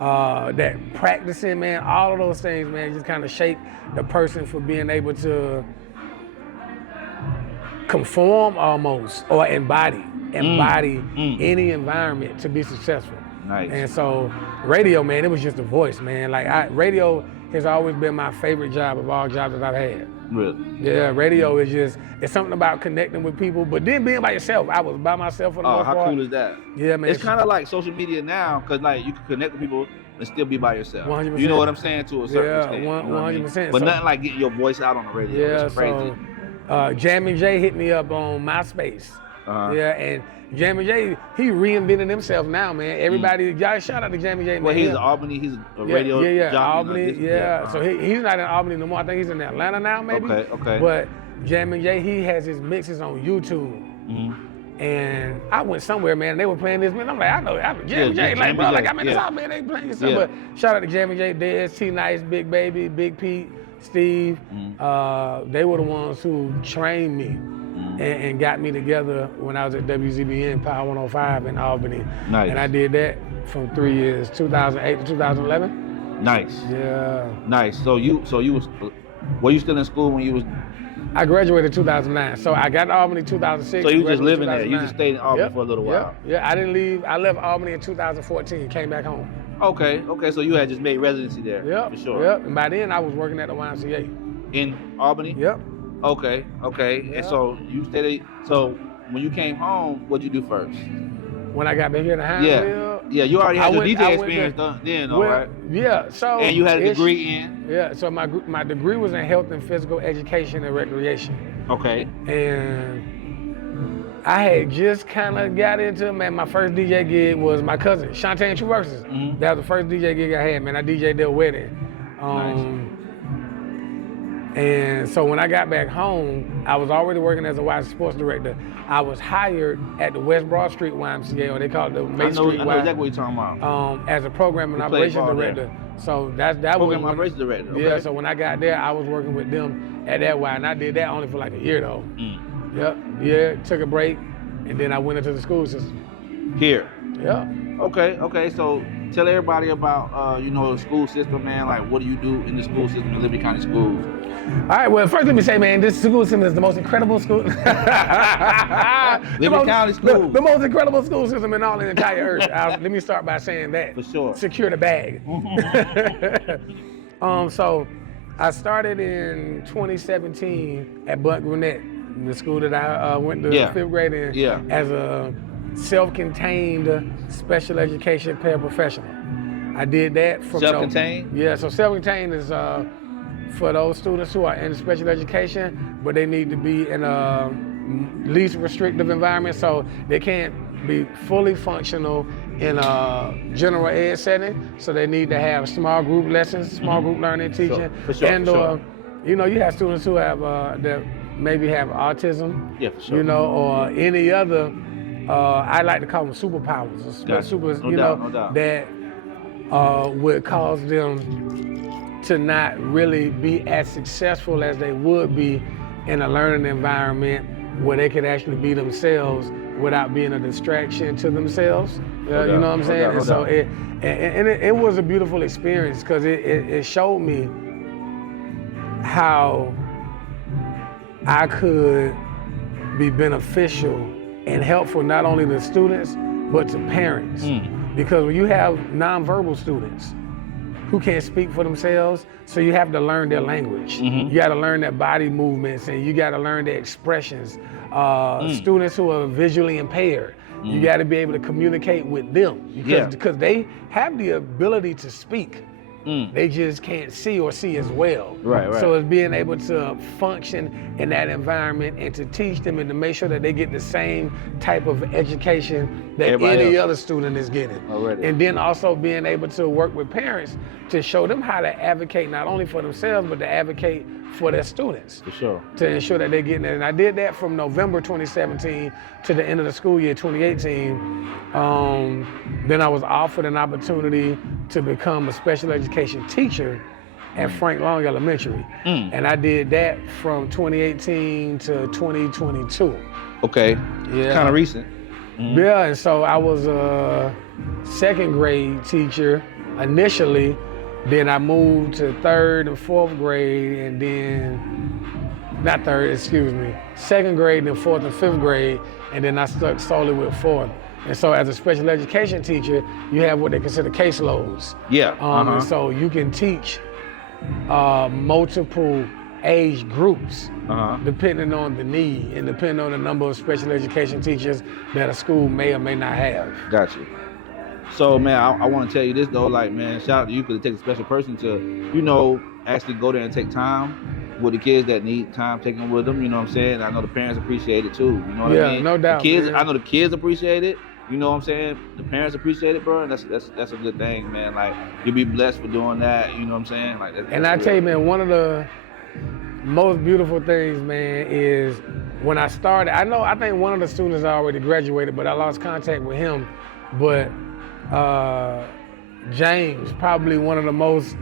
that practicing, man, all of those things, man, just kind of shape the person for being able to conform almost or embody any environment to be successful. Nice. And so radio, man, it was just a voice, man. Like radio has always been my favorite job of all jobs that I've had. Really? Yeah, radio is it's something about connecting with people, but then being by yourself. I was by myself for the most part. Oh, how cool is that? Yeah, man. It's kind of like social media now, because like you can connect with people and still be by yourself. 100%. You know what I'm saying? To a certain extent. Yeah, 100%. But nothing like getting your voice out on the radio. Yeah, it's crazy. So Jammin' J hit me up on MySpace. Yeah, and Jammin' J, he reinvented himself now, man. Everybody, y'all shout out to Jammin' J, man. Well, he's in Albany. He's a radio jockey. Albany, So he's not in Albany no more. I think he's in Atlanta now, maybe. Okay. But Jammin' J, he has his mixes on YouTube. And I went somewhere, man, and they were playing this, man. I'm like, I know Jammin' J. Like, bro, like, I'm in the South, man, they playing this stuff. But shout out to Jammin' J, Dez, T-Nice, Big Baby, Big Pete, Steve. They were the ones who trained me and got me together when I was at WZBN Power 105 in Albany. Nice. And I did that for 3 years, 2008 to 2011. Nice. Yeah. Nice. So you were you still in school when you was? I graduated in 2009. So I got to Albany in 2006. So you just living there. You just stayed in Albany for a little while. Yeah, I didn't leave. I left Albany in 2014, came back home. Okay. So you had just made residency there. Yep. For sure. Yep. And by then I was working at the YMCA. In Albany? Yep. Okay. Yep. And so you stayed. So when you came home, what'd you do first? When I got back here to Hinesville? Yeah. You already had your DJ experience then, though, right? Yeah. So. And you had a degree in? Yeah. So my degree was in health and physical education and recreation. Okay. And I had just kind of got into it, man. My first DJ gig was my cousin, Shantae and True Verses. That was the first DJ gig I had, man. I DJ'd their wedding. Nice. And so when I got back home, I was already working as a YMCA sports director. I was hired at the West Broad Street YMCA, or they call it the Main Street I know exactly what you're talking about. as a program and operations director. So that was program operations director. Okay. Yeah. So when I got there, I was working with them at that Y, and I did that only for like a year though. Yep. Yeah. Took a break, and then I went into the school system. Here. Yeah. Okay. So tell everybody about the school system, man. Like, what do you do in the school system in Liberty County schools? All right, well, first let me say, man, this school system is the most incredible school. Liberty County school. The most incredible school system in all the entire earth. Let me start by saying that. For sure. Secure the bag. So I started in 2017 at Buck Gwinnett, the school that I went to 5th grade in, as a self-contained special education paraprofessional. I did that from self-contained? So self-contained is for those students who are in special education, but they need to be in a least restrictive environment, so they can't be fully functional in a general ed setting. So they need to have small group lessons, small group learning, teaching, or you have students who have that maybe have autism, or any other. I like to call them superpowers, that would cause them to not really be as successful as they would be in a learning environment where they could actually be themselves without being a distraction to themselves. You know what I'm saying? And so it was a beautiful experience because it showed me how I could be beneficial and helpful not only to students but to parents. Because when you have nonverbal students who can't speak for themselves, so you have to learn their language. You got to learn their body movements, and you got to learn their expressions. Students who are visually impaired, you got to be able to communicate with them because they have the ability to speak. They just can't see or see as well. Right. So it's being able to function in that environment and to teach them and to make sure that they get the same type of education that Everybody any else other student is getting. Already. And then also being able to work with parents to show them how to advocate not only for themselves, but to advocate for their students. For sure. To ensure that they're getting it. And I did that from November 2017 to the end of the school year 2018. Then I was offered an opportunity to become a special education teacher at Frank Long Elementary. And I did that from 2018 to 2022. Okay. Yeah. Kind of recent. Yeah, and so I was a second grade teacher initially. Then I moved to third and fourth grade, and then, not third, excuse me, second grade, then fourth and fifth grade, and then I stuck solely with fourth. And so as a special education teacher, you have what they consider caseloads. Yeah. And so you can teach multiple age groups depending on the need and depending on the number of special education teachers that a school may or may not have. Gotcha. So, man, I want to tell you this, though. Like, man, shout out to you because it takes a special person to, you know, actually go there and take time with the kids that need time taken with them. You know what I'm saying? I know the parents appreciate it, too. You know what I mean? No doubt. The kids, man. I know the kids appreciate it. You know what I'm saying? The parents appreciate it, bro. And that's a good thing, man. Like, you'll be blessed for doing that. You know what I'm saying? Like, and I tell you, man, one of the most beautiful things, man, is when I started. I think one of the students already graduated, but I lost contact with him. But James, probably one of the most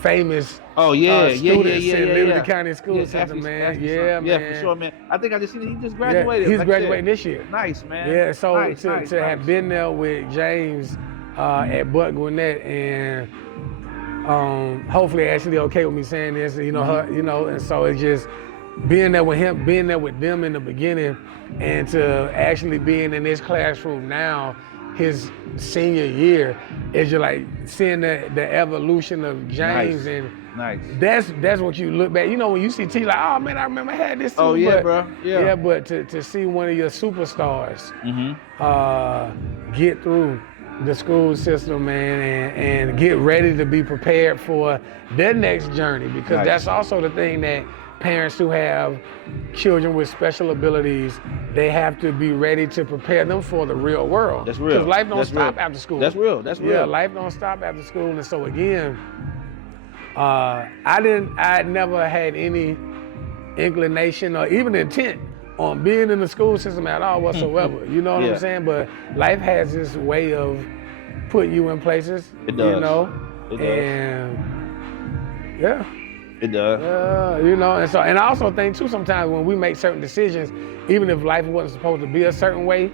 famous students in Liberty County school system, man. Man. For sure, man. I think I just seen it. He just graduated. He's graduating this year. Nice, man. Yeah, so nice, to have been there with James at Buck Gwinnett, and hopefully Ashley okay with me saying this, you know, her, you know, and so it's just being there with him, being there with them in the beginning, and to actually being in this classroom now, his senior year, is just like seeing the evolution of James. Nice. And that's what you look back. You know, when you see T, like, oh man, I remember I had this too. Oh yeah, but, bro. Yeah, but to see one of your superstars get through the school system, man, and get ready to be prepared for their next journey, because that's also the thing that parents who have children with special abilities, they have to be ready to prepare them for the real world. That's real. Because life don't stop after school. That's real. That's real. Yeah, life don't stop after school. And so again, I never had any inclination or even intent on being in the school system at all whatsoever. You know what I'm saying? But life has this way of putting you in places. It does. You know? It does. And yeah. It does. You know, and so, and I also think too, sometimes when we make certain decisions, even if life wasn't supposed to be a certain way,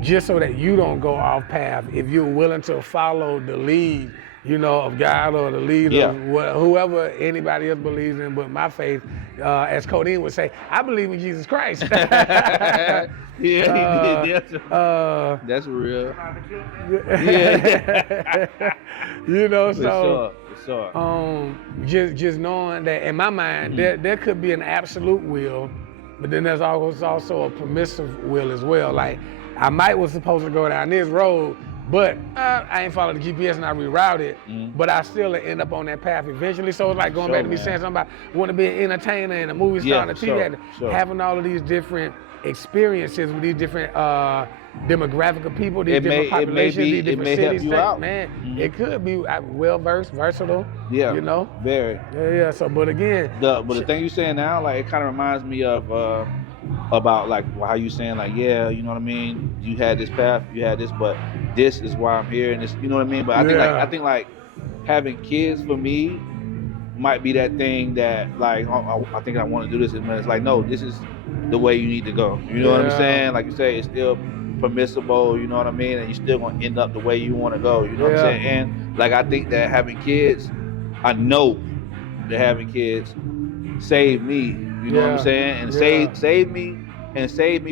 just so that you don't go off path, if you're willing to follow the lead, you know, of God or the lead of whoever anybody else believes in, but my faith, as Codeine would say, I believe in Jesus Christ. Yeah, he did. That's real. Yeah. You know, For sure. Just knowing that in my mind, there could be an absolute will, but then there's also a permissive will as well. Like, I was supposed to go down this road, but I ain't followed the GPS and I rerouted, but I still end up on that path eventually. So it's like going back to me saying something about want to be an entertainer and a movie star and a TV actor, having all of these different experiences with these different demographic of people, these different populations, these different cities, man, it could be well-versed, versatile, you know? Very. Yeah, so, but again. But the thing you're saying now, like, it kind of reminds me of, about like how you saying like, yeah, you know what I mean, you had this path, you had this, but this is why I'm here, and this, you know what I mean. But I think like having kids for me might be that thing that like I think I want to do this, and it's like, no, this is the way you need to go. You know what I'm saying? Like you say, it's still permissible, you know what I mean, and you're still gonna end up the way you want to go. You know what I'm saying? And like I think that having kids, I know that having kids saved me. You know what I'm saying? And save me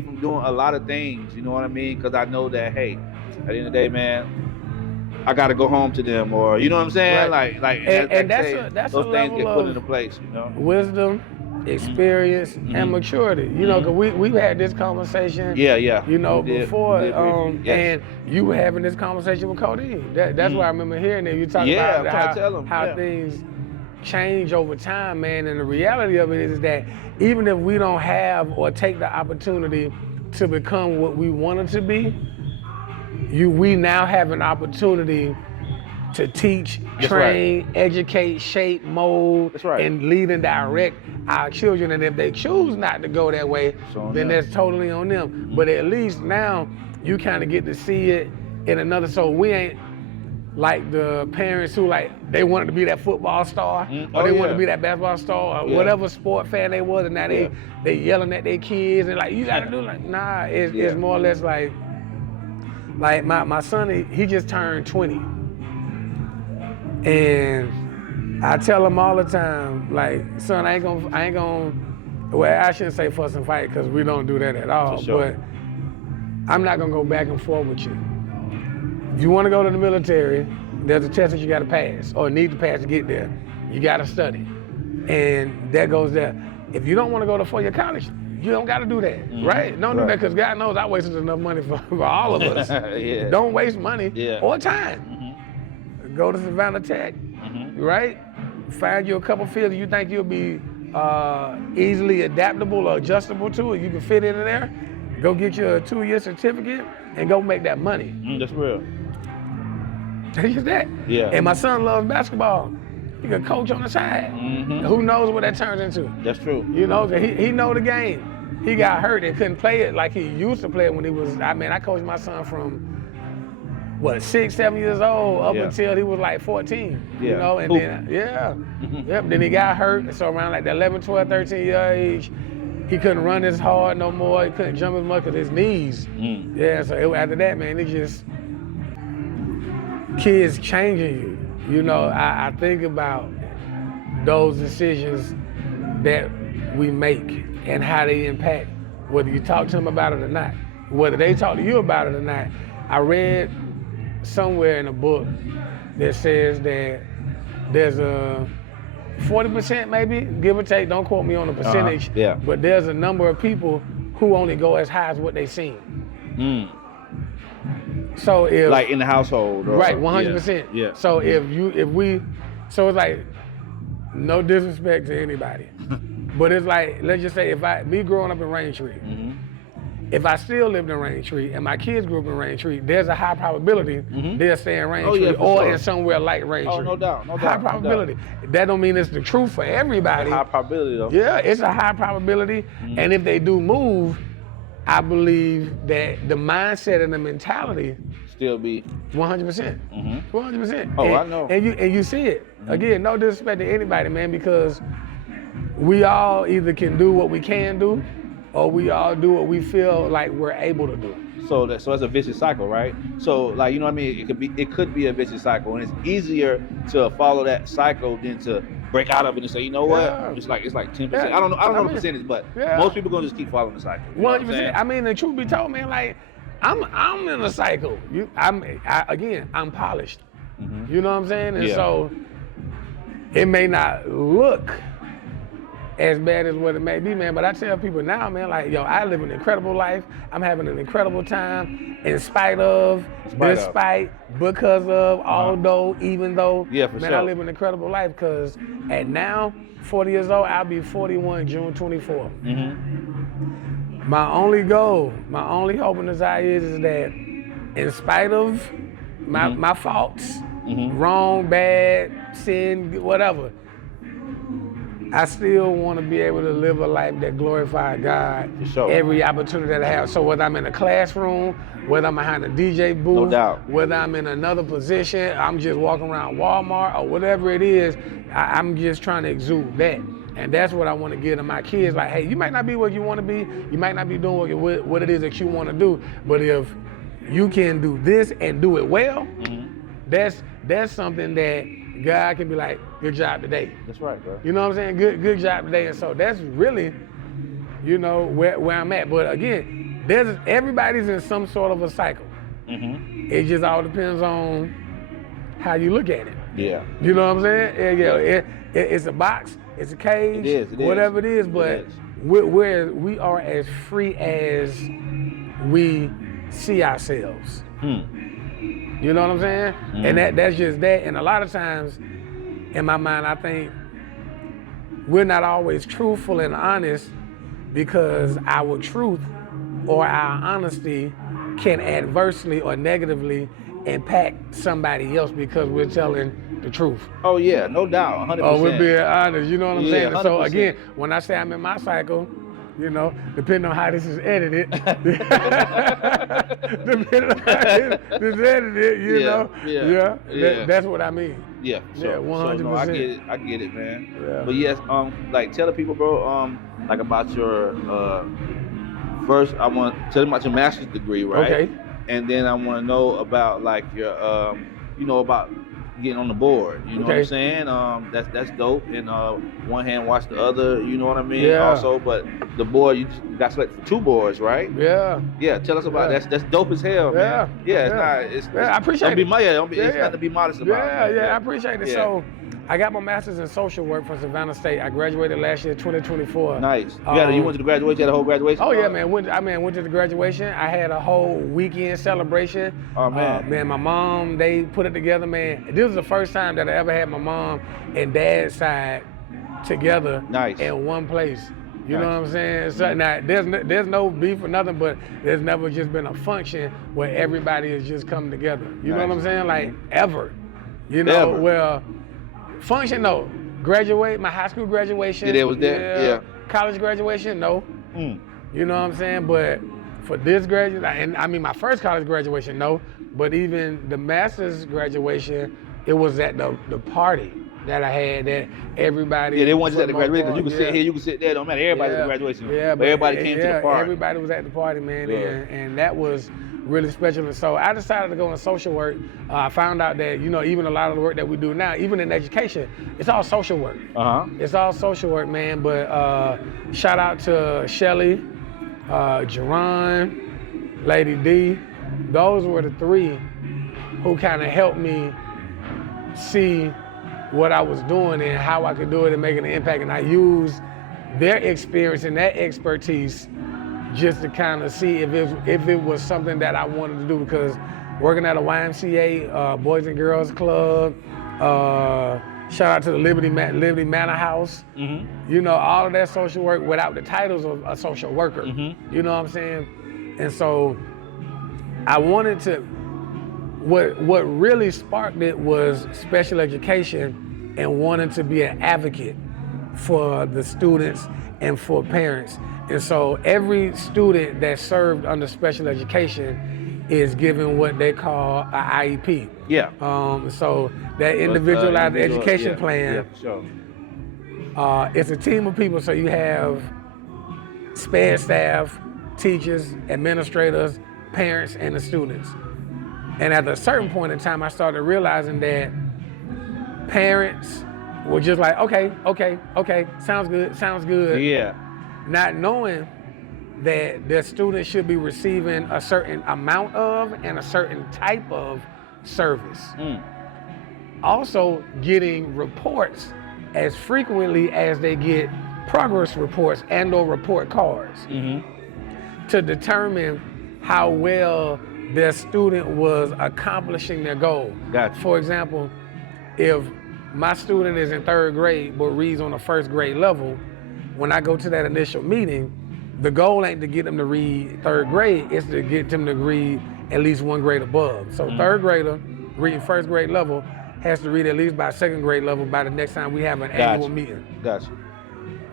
from doing a lot of things. You know what I mean? Because I know that, hey, at the end of the day, man, I got to go home to them, or you know what I'm saying? Right. Like, and that's those a things level get put of into place. You know, wisdom experience, and maturity. You know, because we've had this conversation. Yeah. You know, We did. before, We did briefly. Yes. and you were having this conversation with Codeine. That's why I remember hearing that you talking Yeah, I'm about trying to tell him. how Yeah. things change over time, man. And the reality of it is that even if we don't have or take the opportunity to become what we wanted to be, we now have an opportunity to teach, That's train, educate, shape, mold, That's right. and lead and direct our children. And if they choose not to go that way, So then them. that's totally on them. But at least now you kind of get to see it in another. So we ain't like the parents who like they wanted to be that football star or they wanted to be that basketball star or whatever sport fan they was, and now they yelling at their kids and like, you gotta do like, nah, it's more or less like my son, he just turned 20. And I tell him all the time, like, son, I ain't gonna, well, I shouldn't say fuss and fight because we don't do that at all, For sure. but I'm not gonna go back and forth with you. If you wanna go to the military, there's a test that you gotta pass or need to pass to get there. You gotta study. And that goes there. If you don't wanna go to four-year college, you don't gotta do that, right? Don't do that because God knows I wasted enough money for all of us. Yeah. Don't waste money or time. Go to Savannah Tech, right? Find you a couple fields you think you'll be easily adaptable or adjustable to, and you can fit into there. Go get your 2-year certificate and go make that money. That's real. That's just that. Yeah. And my son loves basketball. He can coach on the side. Who knows what that turns into? That's true. You know, he know the game. He got hurt and couldn't play it like he used to play it when he was, I coached my son from, 6, 7 years old up until he was like 14, you know, and then, then he got hurt. So around like the 11, 12, 13 year age, he couldn't run as hard no more. He couldn't jump as much with his knees. So after that, man, it just, kids changing you. You know, I think about those decisions that we make and how they impact, whether you talk to them about it or not, whether they talk to you about it or not. I read somewhere in a book that says that there's a 40% maybe, give or take, don't quote me on the percentage, but there's a number of people who only go as high as what they seen. So if like in the household, or, right, 100%. Yeah. So so it's like, no disrespect to anybody, but it's like, let's just say me growing up in Raintree, if I still lived in Raintree and my kids grew up in Raintree, there's a high probability they'll stay in Raintree or in somewhere like Raintree. Oh, no doubt. High probability. That don't mean it's the truth for everybody. High probability though. Yeah, it's a high probability. And if they do move, I believe that the mindset and the mentality Still be 100%. 100%. Oh, and, I know. And you see it. Again, no disrespect to anybody, man, because we all either can do what we can do or we all do what we feel like we're able to do. So that's a vicious cycle, right? So like, you know what I mean? It could be a vicious cycle, and it's easier to follow that cycle than to break out of it and say, you know what? It's like 10%. I don't know the percentage, but most people gonna just keep following the cycle. 100%. I mean, the truth be told, man, like I'm in a cycle. I'm polished. You know what I'm saying? And so it may not look as bad as what it may be, man, but I tell people now, man, like, yo, I live an incredible life. I'm having an incredible time in spite of, despite, because of, although, even though. Yeah, for man, sure. I live an incredible life because at now, 40 years old, I'll be 41 June 24th. My only goal, my only hope and desire is that in spite of my faults, wrong, bad, sin, whatever, I still want to be able to live a life that glorifies God every opportunity that I have. So whether I'm in a classroom, whether I'm behind a DJ booth, No doubt. whether I'm in another position, I'm just walking around Walmart or whatever it is, I'm just trying to exude that. And that's what I want to give to my kids. Like, hey, you might not be what you want to be. You might not be doing what it is that you want to do. But if you can do this and do it well, that's something that God can be like, good job today. That's right, bro. You know what I'm saying? Good job today. And so that's really, you know, where I'm at. But again, everybody's in some sort of a cycle. It just all depends on how you look at it. Yeah. You know what I'm saying? It's a box. it's a cage, It is. whatever it is, but It is. we are as free as we see ourselves. You know what I'm saying? And that's just that. And a lot of times, in my mind, I think we're not always truthful and honest because our truth or our honesty can adversely or negatively impact somebody else because we're telling the truth. Oh yeah, no doubt, 100%. Or we're being honest, you know what I'm saying? 100%. So again, when I say I'm in my cycle, you know, depending on how this is edited, depending on how this is edited, you know, that's what I mean. Yeah, sure. 100%. So, no, I get it, man. Yeah. But yes, like tell the people, bro, like about your first. I want to tell them about your master's degree, right? Okay. And then I want to know about like your, you know, about getting on the board. You know what I'm saying? That's dope. And one hand watch the other. You know what I mean? Yeah. Also, but the board you got selected for 2 boards, right? Yeah. Yeah. Tell us about that. That's dope as hell, man. Yeah. It's I appreciate it. It's nothing to be modest about. Yeah, I appreciate it. Yeah. So I got my master's in social work from Savannah State. I graduated last year, 2024. Nice. You went to the graduation. You had a whole graduation. Oh yeah, man. Went to the graduation. I had a whole weekend celebration. Oh man. Man, my mom, they put it together, man. This was the first time that I ever had my mom and dad's side together in one place. You know what I'm saying? So now there's no beef or nothing, but there's never just been a function where everybody has just come together. You know what I'm saying? Like ever. You know, well, function, no. Graduate, my high school graduation. Yeah, it was there. Yeah. College graduation, no. You know what I'm saying? But for this graduation, and I mean my first college graduation, no. But even the master's graduation, it was at the party that I had that everybody. Yeah, they wanted you at the graduation because you can sit here, you can sit there. Don't matter. Everybody at the graduation. Yeah, but everybody came to the party. Everybody was at the party, man, and that was really special. And so I decided to go into social work. I found out that, you know, even a lot of the work that we do now, even in education, it's all social work. It's all social work, man. But shout out to Shelly, Jerron, Lady D. Those were the 3 who kind of helped me see what I was doing and how I could do it and make an impact. And I used their experience and that expertise just to kind of see if it was something that I wanted to do, because working at a YMCA, Boys and Girls Club, shout out to the Liberty Manor House, you know, all of that social work without the titles of a social worker, you know what I'm saying? And so I wanted to, what really sparked it was special education and wanting to be an advocate for the students and for parents. And so every student that served under special education is given what they call an IEP. Yeah. So that individualized education plan, it's a team of people. So you have SPED staff, teachers, administrators, parents, and the students. And at a certain point in time, I started realizing that parents were just like, okay, sounds good. Yeah. Not knowing that their students should be receiving a certain amount of and a certain type of service. Also getting reports as frequently as they get progress reports and or report cards to determine how well their student was accomplishing their goal. Gotcha. For example, if my student is in 3rd grade but reads on a 1st grade level, when I go to that initial meeting, the goal ain't to get them to read 3rd grade, it's to get them to read at least 1 grade above. So 3rd grader reading 1st grade level has to read at least by 2nd grade level by the next time we have an annual meeting. Gotcha.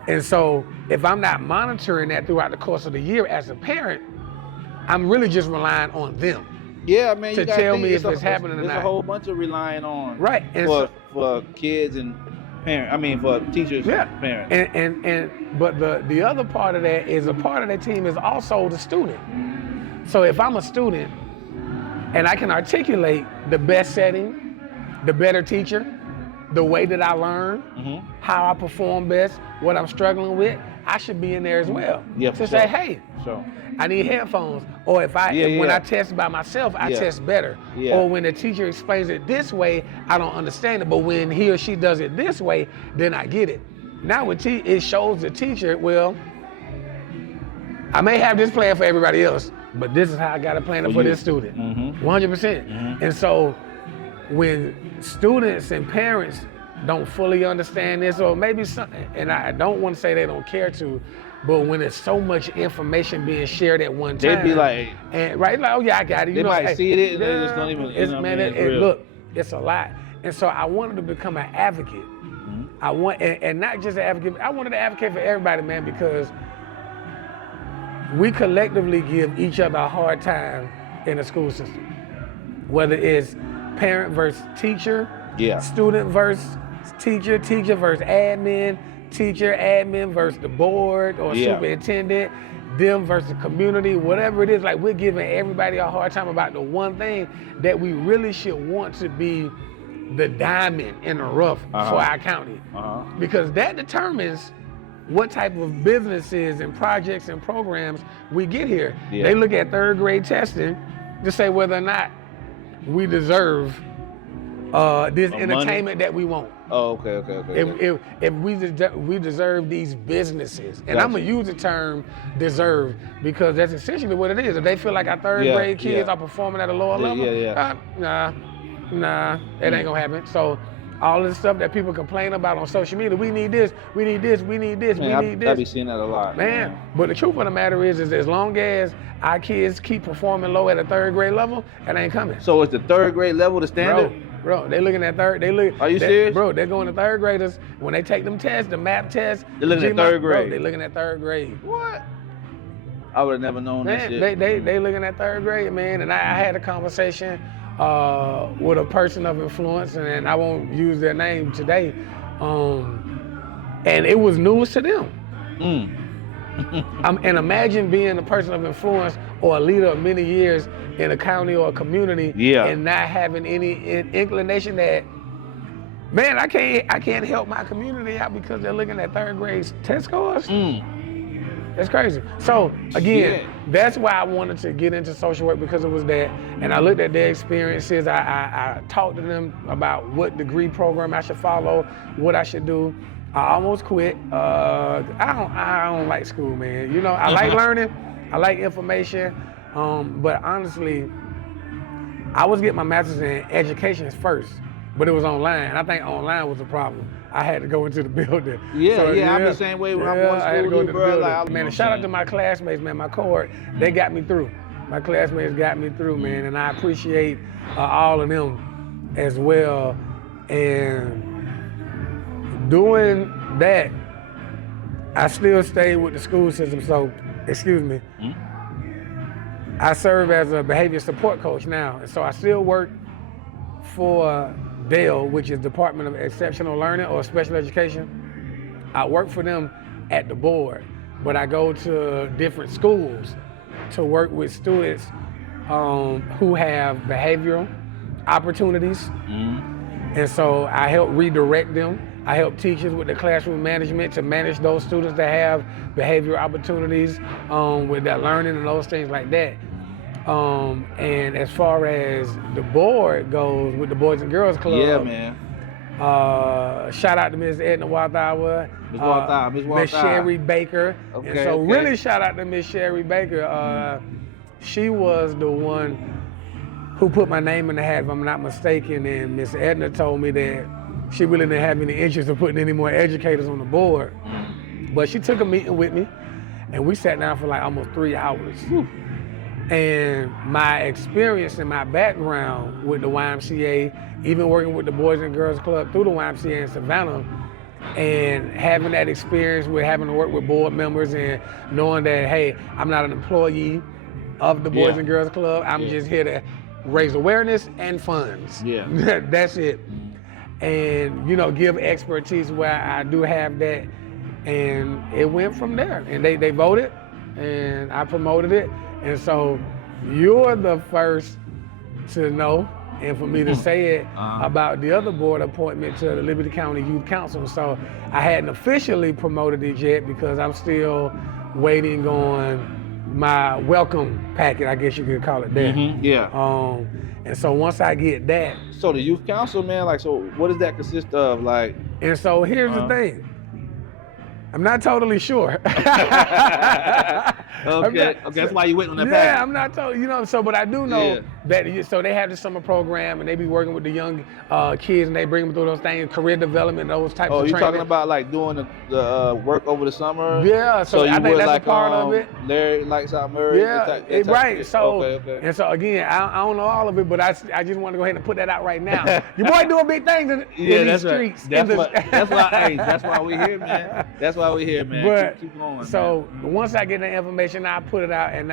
And so if I'm not monitoring that throughout the course of the year as a parent, I'm really just relying on them. Yeah, man. To tell me if it's happening or not. There's a whole bunch of relying on for kids and parents. I mean, for teachers, parents. But the other part of that is a part of that team is also the student. So if I'm a student and I can articulate the best setting, the better teacher, the way that I learn, how I perform best, what I'm struggling with, I should be in there as well. To say, hey, I need headphones. Or if when I test by myself, I test better. Or when the teacher explains it this way, I don't understand it. But when he or she does it this way, then I get it. now it shows the teacher, well, I may have this plan for everybody else, but this is how I got to plan it for this student, 100%. And so when students and parents don't fully understand this, or maybe something, and I don't want to say they don't care to, but when there's so much information being shared at one time, They'd be like, and right, like, oh yeah, I got it. They might see it and they just don't even. You know what I mean? Look, it's a lot, and so I wanted to become an advocate. I want, and not just an advocate. I wanted to advocate for everybody, man, because we collectively give each other a hard time in the school system, whether it's parent versus teacher, student versus teacher, teacher versus admin, teacher, admin versus the board or superintendent, them versus the community, whatever it is. Like, we're giving everybody a hard time about the one thing that we really should want to be the diamond in the rough for our county, because that determines what type of businesses and projects and programs we get here. They look at third grade testing to say whether or not we deserve this entertainment that we want. Oh, okay. If we deserve these businesses, and I'm gonna use the term deserve because that's essentially what it is. If they feel like our third grade kids are performing at a lower level, nah, it ain't gonna happen. So all this stuff that people complain about on social media, we need this, we need this, we need this, we need this. I be seeing that a lot. Man, but the truth of the matter is as long as our kids keep performing low at a third grade level, it ain't coming. So is the third grade level the standard? Bro, they looking at third. Are you serious? Bro, they're going to third graders. When they take them tests, the MAP tests. They're looking at third grade. Bro, they're looking at third grade. What? I would have never known that shit. They looking at third grade, man. And I had a conversation with a person of influence, and I won't use their name today. And it was news to them. And imagine being a person of influence or a leader of many years in a county or a community and not having any inclination that, man, I can't help my community out because they're looking at third grade test scores. That's crazy. So again, that's why I wanted to get into social work, because it was that, and I looked at their experiences. I talked to them about what degree program I should follow, what I should do. I almost quit. I don't like school, man. You know, I like learning, I like information, but honestly, I was getting my master's in education first, but it was online. I think online was the problem. I had to go into the building. I'm the same way when I'm going to school. I had to go into the building. Like, man, shout out to my classmates, man, my cohort. They got me through. My classmates got me through, man, and I appreciate all of them as well. And doing that, I still stayed with the school system. So, excuse me, I serve as a behavior support coach now. And so I still work for DEL, which is Department of Exceptional Learning or Special Education. I work for them at the board, but I go to different schools to work with students who have behavioral opportunities. And so I help redirect them. I help teachers with the classroom management to manage those students that have behavioral opportunities with their learning and those things like that. And as far as the board goes with the Boys and Girls Club, shout out to Miss Edna Wathawa, Miss Sherry Baker. And so really shout out to Miss Sherry Baker. She was the one who put my name in the hat, if I'm not mistaken, and Miss Edna told me that she really didn't have any interest in putting any more educators on the board. But she took a meeting with me, and we sat down for like almost 3 hours. And my experience and my background with the YMCA, even working with the Boys and Girls Club through the YMCA in Savannah, and having that experience with having to work with board members and knowing that, hey, I'm not an employee of the Boys and Girls Club. I'm just here to raise awareness and funds. That's it. And, you know, give expertise where I do have that. And it went from there. And they voted, and I promoted it. And so you're the first to know, and for me to say it about the other board appointment to the Liberty County Youth Council. So I hadn't officially promoted it yet because I'm still waiting on my welcome packet, I guess you could call it that. And so once I get that. So the Youth Council, man, like, so what does that consist of? Like, and so here's the thing. I'm not totally sure. Okay, that's why you went on that Yeah, package. I'm not totally, but I do know that, so they have the summer program and they be working with the young kids and they bring them through those things, career development, those types of Oh, you training. talking about like doing the work over the summer? Yeah, so I you think would that's like a part of it. Larry Lights Out Murray? Yeah, that type right. of So, okay. And so again, I don't know all of it, but I just want to go ahead and put that out right now. Your boy doing big things in these streets. Right. That's why we here, man. That's why we here, man. But keep going. So man. Once I get the information, I put it out, and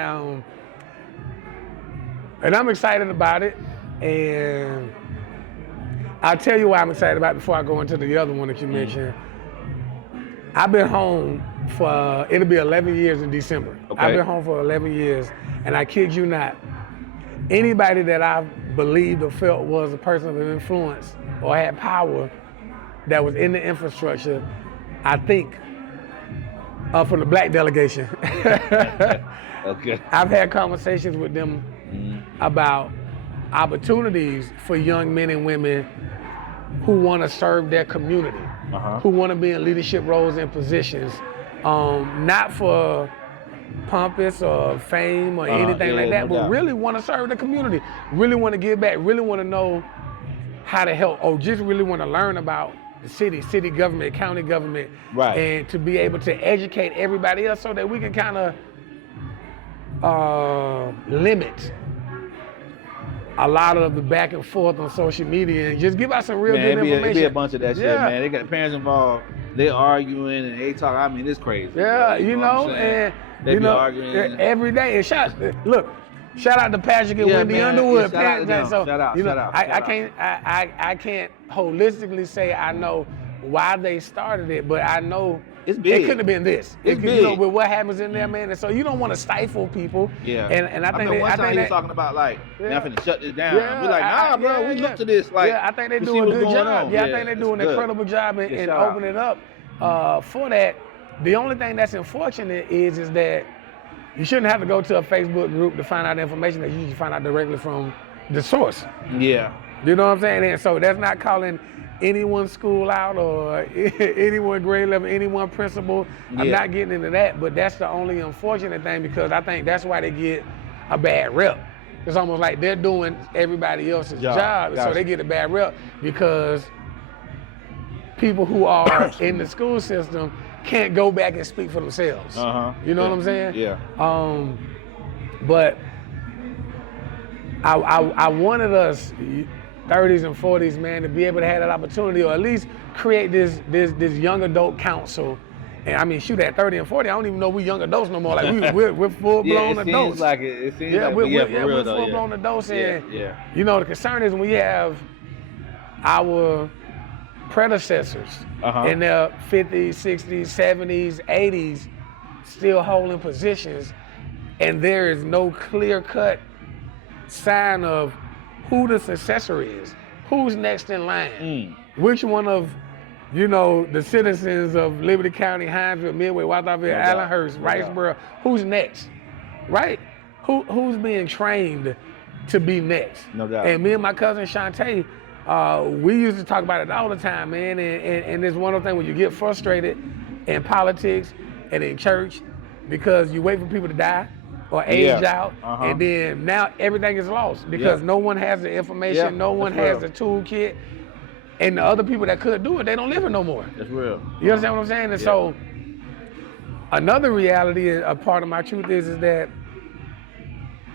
I'm excited about it. And I'll tell you why I'm excited about it before I go into the other one that you mentioned. I've been home for, it'll be 11 years in December. Okay. I've been home for 11 years, and I kid you not, anybody that I believed or felt was a person of influence or had power that was in the infrastructure, I think, from the black delegation. Okay. I've had conversations with them about opportunities for young men and women who want to serve their community, who want to be in leadership roles and positions, not for pompous or fame or anything like that, but really want to serve the community, really want to give back, really want to know how to help, or just really want to learn about the city government, county government, and to be able to educate everybody else so that we can kind of limit a lot of the back and forth on social media and just give out some real good information. It be a bunch of that shit, man. They got the parents involved. They arguing and they talk. I mean, it's crazy. Yeah, you know and they be arguing every day. And shout out to Patrick and Wendy Underwood. Shout out. I can't holistically say I know why they started it, but I know it's big. It couldn't have been this. It's big. With what happens in there, man. And so you don't want to stifle people. Yeah. And I think one time he was talking about like, man, I'm finna shut this down. We're like, nah, bro, we look to this. Like, I think they do a good job. I think they do an incredible job in opening up for that. The only thing that's unfortunate is that you shouldn't have to go to a Facebook group to find out information that you should find out directly from the source. Yeah. You know what I'm saying? And so that's not calling anyone school out or anyone grade level, anyone principal. I'm not getting into that, but that's the only unfortunate thing because I think that's why they get a bad rep. It's almost like they're doing everybody else's job, so they get a bad rep because people who are in the school system can't go back and speak for themselves. You know what I'm saying? Yeah. But I wanted us 30s and 40s, man, to be able to have that opportunity or at least create this young adult council. And I mean, shoot, at 30 and 40, I don't even know we young adults no more. Like we're It full-blown adults. seems like it. It seems like we're full-blown adults. And, you know, the concern is we have our predecessors in their 50s, 60s, 70s, 80s still holding positions, and there is no clear-cut sign of who the successor is, who's next in line, which one of, the citizens of Liberty County, Hinesville, Midway, Walthamville, Allenhurst, Riceboro, who's next, right? Who's being trained to be next? No doubt. And me and my cousin Shantae, we used to talk about it all the time, man. And it's one of the things when you get frustrated in politics and in church because you wait for people to die or age out, and then now everything is lost because no one has the information, no one has the toolkit, and the other people that could do it, they don't live it no more. That's real. You understand what I'm saying? And so another reality, a part of my truth is that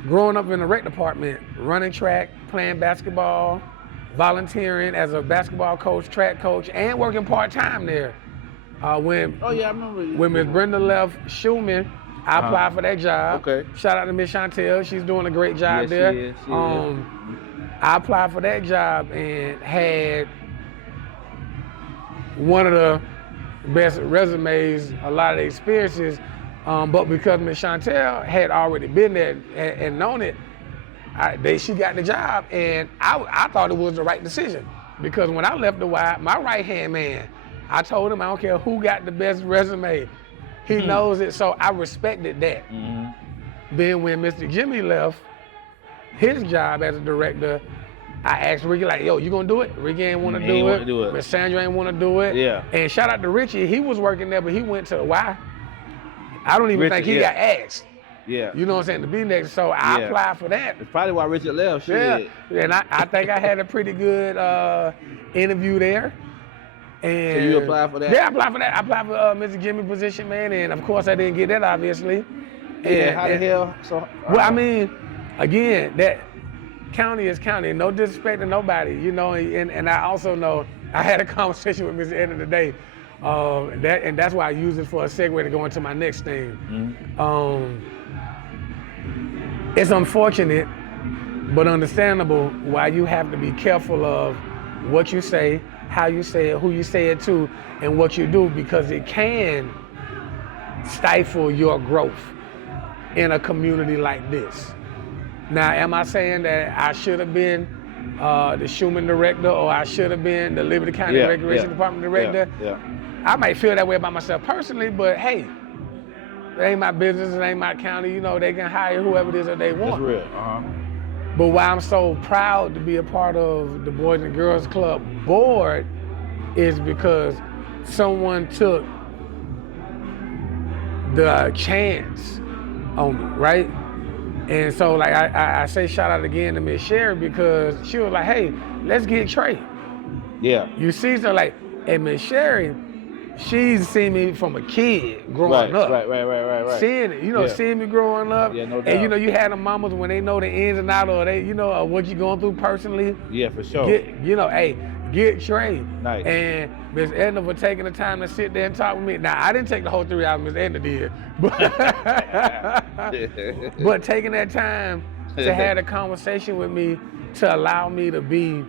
growing up in the rec department, running track, playing basketball, volunteering as a basketball coach, track coach, and working part-time there. I remember. When Miss Brenda left Schumann, I applied for that job. Okay. Shout out to Miss Chantel. She's doing a great job there. She is. I applied for that job and had one of the best resumes, a lot of the experiences, but because Miss Chantel had already been there and known it, she got the job, and I thought it was the right decision because when I left the Y, my right-hand man, I told him I don't care who got the best resume. He knows it, so I respected that. Then when Mr. Jimmy left his job as a director, I asked Ricky, like, yo, you gonna do it? Ricky ain't wanna He do ain't it. wanna do it. Miss Sandra ain't wanna do it. Yeah. And shout out to Richie, he was working there, but he went to why? I don't even think he got asked. Yeah. You know what I'm saying, to be next. So I applied for that. It's probably why Richard left. Yeah. Shit. And I think I had a pretty good interview there. And So you applied for that? Yeah, I applied for that. I applied for Mr. Jimmy position, man, and of course I didn't get that, obviously. Yeah, how the hell? So, well, I mean, again, that county is county. No disrespect to nobody, you know. And I also know I had a conversation with Mr. End of the day, and that's why I use it for a segue to go into my next thing. It's unfortunate, but understandable why you have to be careful of what you say, how you say it, who you say it to, and what you do, because it can stifle your growth in a community like this. Now, am I saying that I should have been the Schumann director, or I should have been the Liberty County Recreation Department director? I might feel that way about myself personally, but hey, it ain't my business, it ain't my county. You know, they can hire whoever it is that they want. That's real. But why I'm so proud to be a part of the Boys and Girls Club board is because someone took the chance on me, right? And so, like, I say shout out again to Miss Sherry, because she was like, hey, let's get Trey. Yeah. You see, so like, and Miss Sherry, she's seen me from a kid growing up. Right. Seeing it, you know, seeing me growing up. Yeah, no doubt. And you know, you had the mamas when they know the ins and outs, or they, you know, of what you're going through personally. Yeah, for sure. Get Trey. Nice. And Miss Edna for taking the time to sit there and talk with me. Now, I didn't take the whole 3 hours Miss Edna did, but taking that time to have a conversation with me, to allow me to be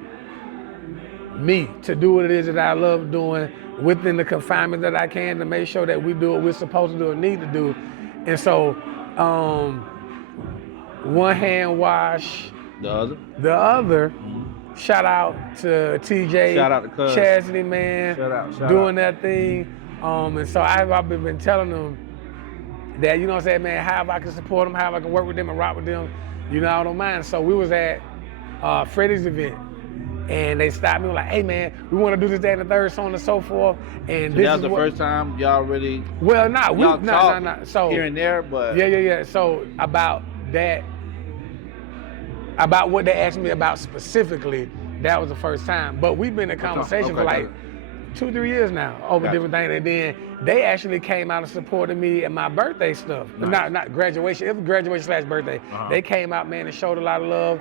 me, to do what it is that I love doing within the confinements that I can, to make sure that we do what we're supposed to do and need to do. And so, one hand wash the other. Shout out to TJ, shout out to Cuz. Chastity, man, shout doing out. that thing. And so I've been telling them that, you know what I'm saying, man, how I can support them, how I can work with them and rock with them, you know, I don't mind. So we was at Freddie's event, and they stopped me, like, hey man, we want to do this, that, and the third, so on and so forth. And So this that was is the first time y'all really. Well, y'all talked So here and there, but yeah. So about that, about what they asked me about specifically, that was the first time. But we've been in conversation for like 2-3 years now over different things. And then they actually came out and supported me at my birthday stuff. Nice. Not graduation, it was graduation/birthday. They came out, man, and showed a lot of love.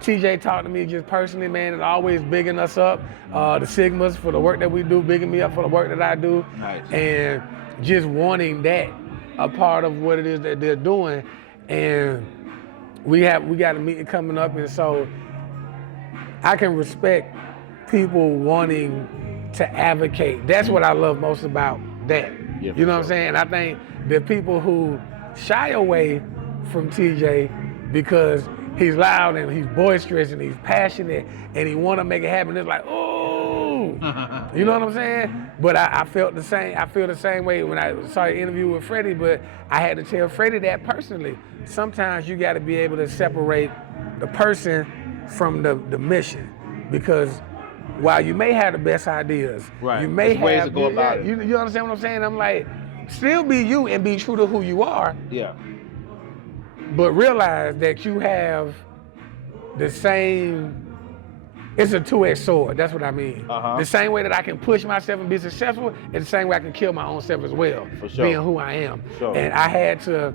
TJ talked to me just personally, man, and always bigging us up. The Sigmas for the work that we do, bigging me up for the work that I do. Nice. And just wanting that a part of what it is that they're doing. And we got a meeting coming up, and so I can respect people wanting to advocate. That's what I love most about that. Yeah, you know what I'm saying? I think the people who shy away from TJ because he's loud and he's boisterous and he's passionate and he want to make it happen, it's like, oh, you know what I'm saying? But I felt the same. I feel the same way when I saw the interview with Freddie, but I had to tell Freddie that personally. Sometimes you got to be able to separate the person from the mission, because while you may have the best ideas, you may have ways to go about it. You understand what I'm saying? I'm like, still be you and be true to who you are. Yeah. But realize that you have the same. It's a two-edged sword. That's what I mean. The same way that I can push myself and be successful, it's the same way I can kill my own self as well. For sure. Being who I am. Sure. And I had to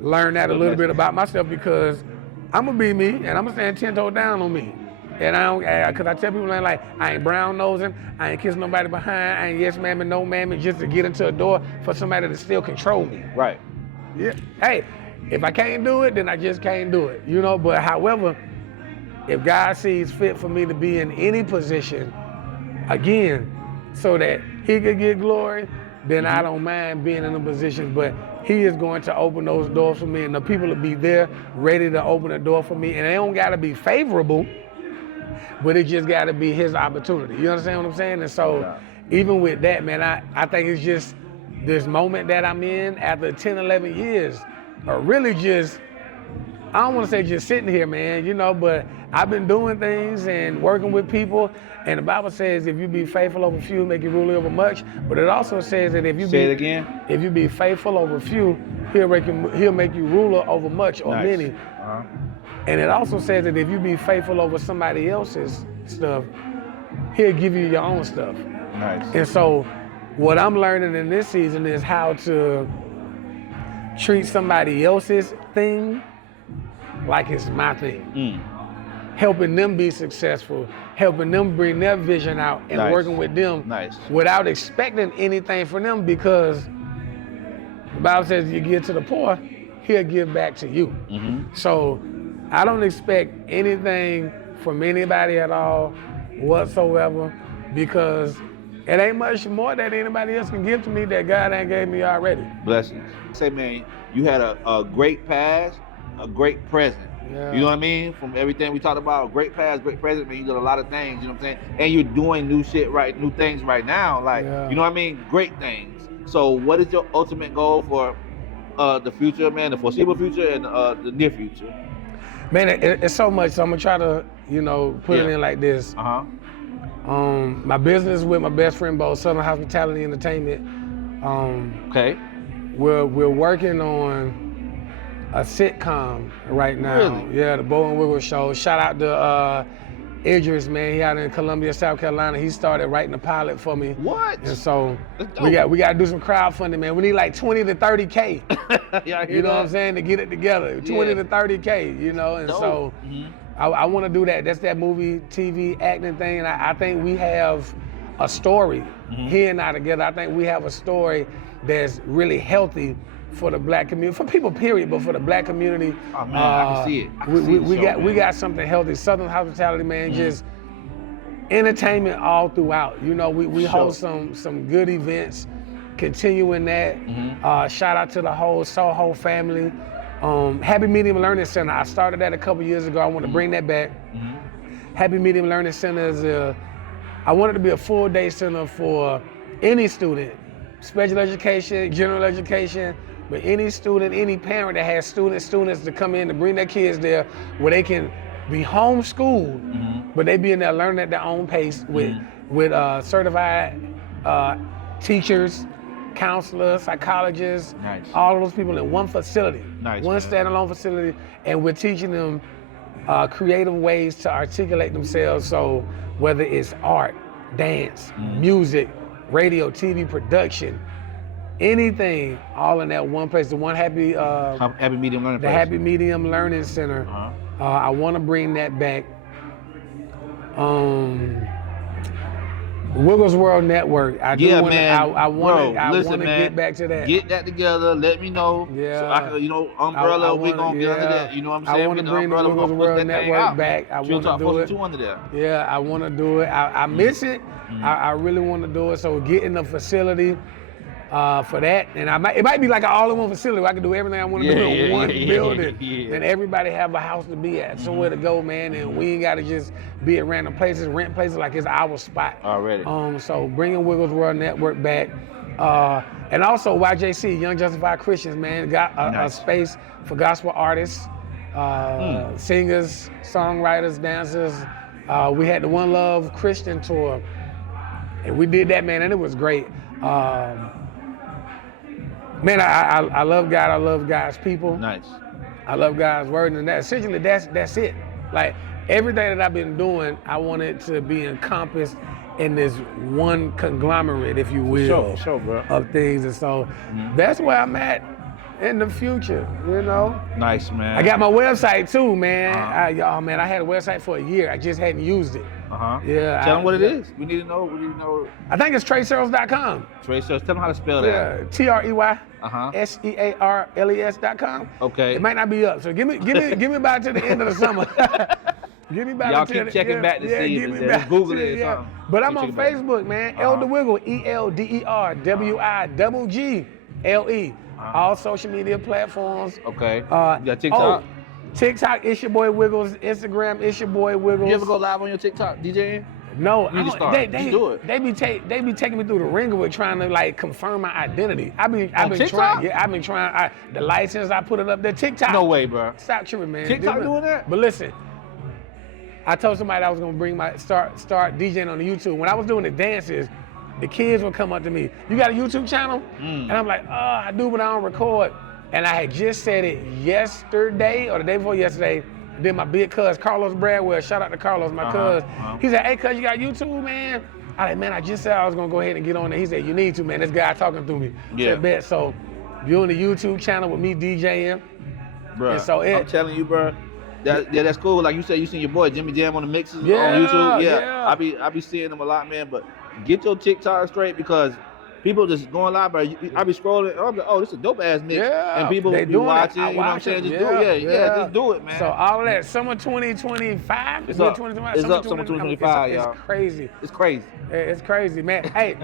learn that a little bit about myself, because I'm gonna be me and I'm gonna stand 10 toes down on me. And I don't, cause I tell people, like, I ain't brown nosing, I ain't kissing nobody behind, I ain't yes ma'am and no ma'am, just to get into a door for somebody to still control me. Right. Yeah. Hey, if I can't do it, then I just can't do it, you know? But however, if God sees fit for me to be in any position, again, so that he could get glory, then I don't mind being in a position, but he is going to open those doors for me, and the people will be there ready to open the door for me. And it don't gotta be favorable, but it just gotta be his opportunity. You understand what I'm saying? And so even with that, man, I think it's just this moment that I'm in after 10, 11 years, or really just I don't want to say just sitting here, man, you know, but I've been doing things and working with people. And the Bible says if you be faithful over few, make you rule over much. But it also says that if you Say it again. if you be faithful over few, he'll make you ruler over much or many. And it also says that if you be faithful over somebody else's stuff, he'll give you your own stuff. Nice. And so what I'm learning in this season is how to treat somebody else's thing like it's my thing. Helping them be successful, helping them bring their vision out and working with them without expecting anything from them, because the Bible says you give to the poor, he'll give back to you. So I don't expect anything from anybody at all whatsoever, because it ain't much more that anybody else can give to me that God ain't gave me already. Blessings. Say, man, you had a great past, a great present. Yeah. You know what I mean? From everything we talked about, great past, great present, man, you did a lot of things, you know what I'm saying? And you're doing new things right now, like, you know what I mean? Great things. So what is your ultimate goal for the future, man, the foreseeable future and the near future? Man, it's so much, so I'm gonna try to, you know, put it in like this. My business with my best friend, both Southern Hospitality Entertainment. We're working on a sitcom right now. Really? Yeah, the Bo and Wiggle Show. Shout out to Idris, man. He out in Columbia, South Carolina. He started writing the pilot for me. What? And so we got to do some crowdfunding, man. We need like 20 to 30K. You know what I'm saying, to get it together. 20 to 30K, you know. And so I want to do that. That's that movie, TV, acting thing. And I think we have a story, he and I together. I think we have a story that's really healthy for the black community, for people, period, but for the black community. Oh man, I can see it. We got something healthy. Southern Hospitality, man, just entertainment all throughout. You know, we host some good events, continuing that. Shout out to the whole Soho family. Happy Medium Learning Center. I started that a couple years ago. I want to bring that back. Happy Medium Learning Center is I want it to be a full day center for any student, special education, general education, but any student, any parent that has students to come in to bring their kids there where they can be homeschooled, but they be in there learning at their own pace with certified teachers, counselors, psychologists, all of those people in one facility, one standalone facility, and we're teaching them creative ways to articulate themselves. So whether it's art, dance, music, radio, TV production, anything, all in that one place. The one Happy Medium Learning the Happy Medium Learning Center. I want to bring that back. Wiggles World Network. I want to get back to that. Get that together. Let me know. Yeah. So I can, you know, umbrella. We gonna get under that. You know what I'm saying? I want to bring the Wiggles World Network back. I want to do it. TrillTalk462 under there. Yeah, I want to do it. I miss it. I really want to do it. So getting a facility for that, and it might be like an all-in-one facility where I can do everything I want to do in one building, and everybody have a house to be at, somewhere to go, man, and we ain't got to just be at random places, rent places like it's our spot. Already. So bringing Wiggles World Network back, and also YJC, Young Justified Christians, man, got a space for gospel artists, singers, songwriters, dancers. We had the One Love Christian tour, and we did that, man, and it was great. Man, I love God. I love God's people. I love God's word, and essentially that's it. Like everything that I've been doing, I want it to be encompassed in this one conglomerate, if you will, bro. of things. And so that's where I'm at in the future, you know. Nice, man. I got my website too, man. I had a website for a year. I just hadn't used it. Yeah. Tell them what it is. We need to know. I think it's TreySearles.com. Trey Searles. Tell them how to spell that. Yeah. TreySearles.com. Okay. It might not be up, so give me about to the end of the summer. Give me about Y'all keep checking back to see if it's Google it or something. But I'm on Facebook, man. Elder Wiggle, ELDERWIGGLE. All social media platforms. Okay. You got TikTok? TikTok, it's your boy Wiggles. Instagram, it's your boy Wiggles. You ever go live on your TikTok, DJing? No, You just start. they Just do it. They be taking me through the ringer with trying to like confirm my identity. I've been TikTok? trying. Yeah, I've been trying. The license I put it up there. TikTok. No way, bro. Stop tripping, man. TikTok doing that? But listen, I told somebody I was gonna bring my start DJing on the YouTube. When I was doing the dances, the kids would come up to me. You got a YouTube channel? And I'm like, I do, but I don't record. And I had just said it yesterday or the day before yesterday. Then my big cuz, Carlos Bradwell, shout out to Carlos, my cuz. He said, hey, cuz, you got YouTube, man? I like, man, I just said I was gonna go ahead and get on there. He said, you need to, man. This guy talking through me. Yeah. Said, bet. So you on the YouTube channel with me DJing. Bro, And so I'm telling you, bro. That's cool. Like you said, you seen your boy Jimmy Jam on the mixes on YouTube. Yeah. I be seeing them a lot, man. But get your TikTok straight because people just going live, bro. I be scrolling. I'm like, oh, this is a dope ass mix. Yeah, and people they be doing watching. it. You know what I'm saying? Just do it. Yeah, just do it, man. So all of that, summer 2025. It's up. 2025, It's up, summer 2025, y'all. It's crazy. It's crazy. It's crazy, man. Hey,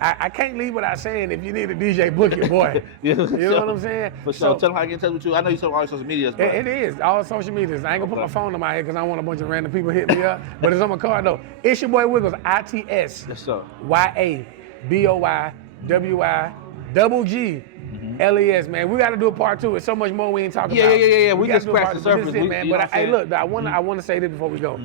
I can't leave without saying if you need a DJ, book your boy. Yeah, you know what I'm saying? For sure. Tell them how to get in touch with you. I know you on all social medias, bro. It is all social medias. I ain't gonna put my phone number out here because I don't want a bunch of random people hit me up. But it's on my card though. It's your boy Wiggles. ITS. Yes, sir. YABOY LES, man. We got to do a part 2. It's so much more we ain't talking about. Yeah. We gotta just do a scratched part the 2. But surface. this is it, man. But hey, look, I want to say this before we go.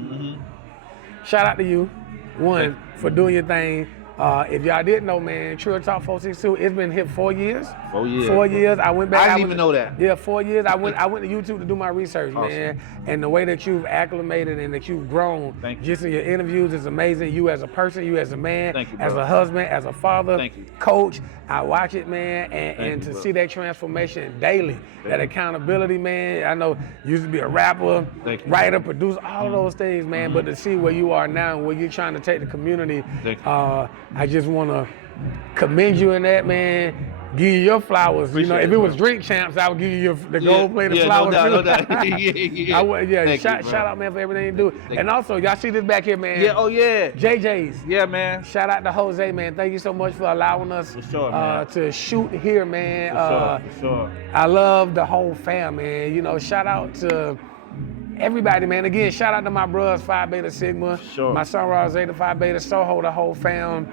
Shout out to you, one, for doing your thing. If y'all didn't know, man, TrillTalk462, it's been here 4 years. 4 years. 4 years. I went back. I didn't even know that. Yeah, 4 years. I went to YouTube to do my research, man. And the way that you've acclimated and that you've grown, just in your interviews, is amazing. You as a person, you as a man, Thank you, as bro. a husband, as a father, Thank you. coach. I watch it, man, and you, to bro. see that transformation daily, that accountability, man. I know you used to be a rapper, Thank you. writer, producer, all of those things, man. But to see where you are now and where you're trying to take the community, Thank you. I just want to commend you in that, man. Give you your flowers. Appreciate if it, it was bro. drink champs, I would give you the gold plated no flowers. doubt, too. no doubt. Yeah. I would, Thank shout you, bro. out, man, for everything you do. Thank And you. also, y'all see this back here, man. Yeah, oh yeah. JJ's. Yeah, man. Shout out to Jose, man. Thank you so much for allowing us For sure, man. to shoot here, man. For sure. I love the whole fam, man. You know, shout out to everybody, man. Again, shout out to my bros, Phi Beta Sigma. Sure. My son, Zeta Phi Beta, Soho, the whole fam.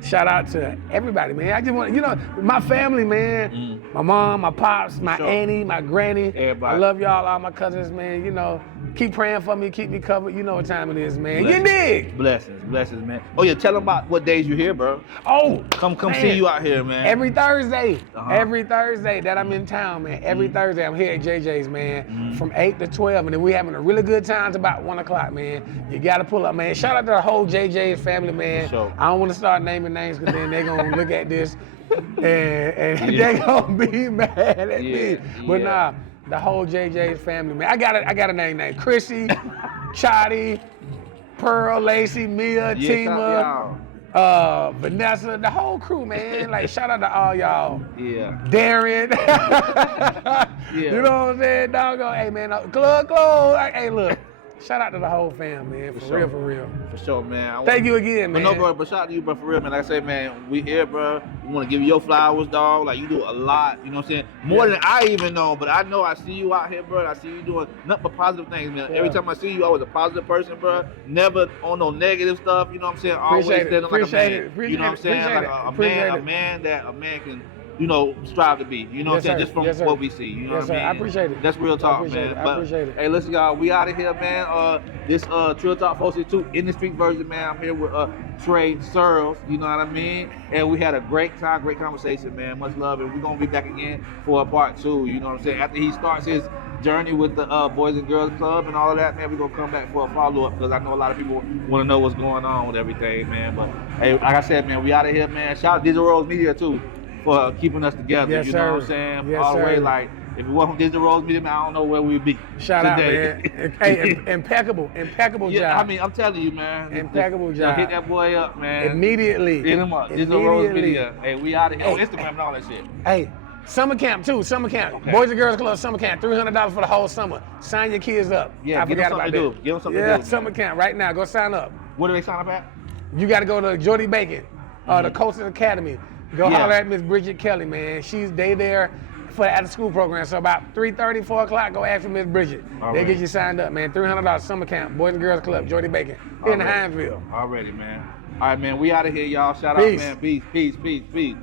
Shout out to everybody, man. I just want, my family, man. My mom, my pops, my auntie, my granny. Everybody. I love y'all, all my cousins, man. Keep praying for me, keep me covered. You know what time it is, man. You dig? Blessings, man. Oh yeah, tell them about what days you here, bro. Oh, Come man. see you out here, man. Every Thursday, Uh-huh. every Thursday that I'm in town, man. Every Thursday I'm here at JJ's, man, from 8 to 12, and then we having a really good time to about 1 o'clock, man. You gotta pull up, man. Shout out to the whole JJ's family, man. For sure. I don't want to start naming names because then they're gonna look at this and they're gonna be mad at me. But nah, the whole JJ's family, man. I got a name, Chrissy, Chotty, Pearl, Lacey, Mia, Tima. Vanessa, the whole crew, man. Like, shout out to all y'all. Yeah. Darren. You know what I'm saying? Doggone. Hey, man, club close. Hey, look. Shout out to the whole fam, man. For real. For sure, man. Thank you again, man. But no, bro, but shout out to you, bro, for real, man. Like I said, man, we here, bro. We want to give you your flowers, dog. Like, you do a lot, you know what I'm saying? More than I even know, but I know I see you out here, bro. I see you doing nothing but positive things, man. Yeah. Every time I see you, always a positive person, bro. Never on no negative stuff, you know what I'm saying? Always standing like a man. You know what I'm saying? Like a man that a man can, strive to be. You know what I'm saying? Just from what we see. You know what I mean? I appreciate it. That's real talk, man. I appreciate it. Hey, listen, y'all, we out of here, man. This Trill Talk 462 in the street version, man. I'm here with Trey, Searles, you know what I mean? And we had a great time, great conversation, man. Much love, and we're gonna be back again for a part 2. You know what I'm saying? After he starts his journey with the Boys and Girls Club and all of that, man, we're gonna come back for a follow-up because I know a lot of people want to know what's going on with everything, man. But hey, like I said, man, we out of here, man. Shout out Digital Rose Media too for keeping us together. Yes, you know sir. what I'm saying? Yes, All the way, sir. like, if it wasn't Digital Rose Media, man, I don't know where we'd be. Shout out, today. man. Hey, impeccable Yeah, job. I mean, I'm telling you, man. Impeccable Just job. hit that boy up, man. Immediately. Hit him up. Digital Rose Media. Hey, we out of here. On Instagram and all that shit. Hey, summer camp too. Summer camp. Okay. Boys and Girls Club summer camp. $300 for the whole summer. Sign your kids up. Yeah, I give them forgot something about to that. do. Give them something Yeah, to do. summer camp right now. Go sign up. Where do they sign up at? You got to go to Jordy Bacon, the Coastal Academy. Go Yeah. holler at Miss Bridget Kelly, man. They there for the after school program. So about 3:30, 4 o'clock, go ask for Miss Bridget. They get you signed up, man. $300 summer camp, Boys and Girls Club, Jordy Bacon, in Hinesville. Already, man. All right, man. We out of here, y'all. Shout Peace. out, man. Peace, peace, peace, peace.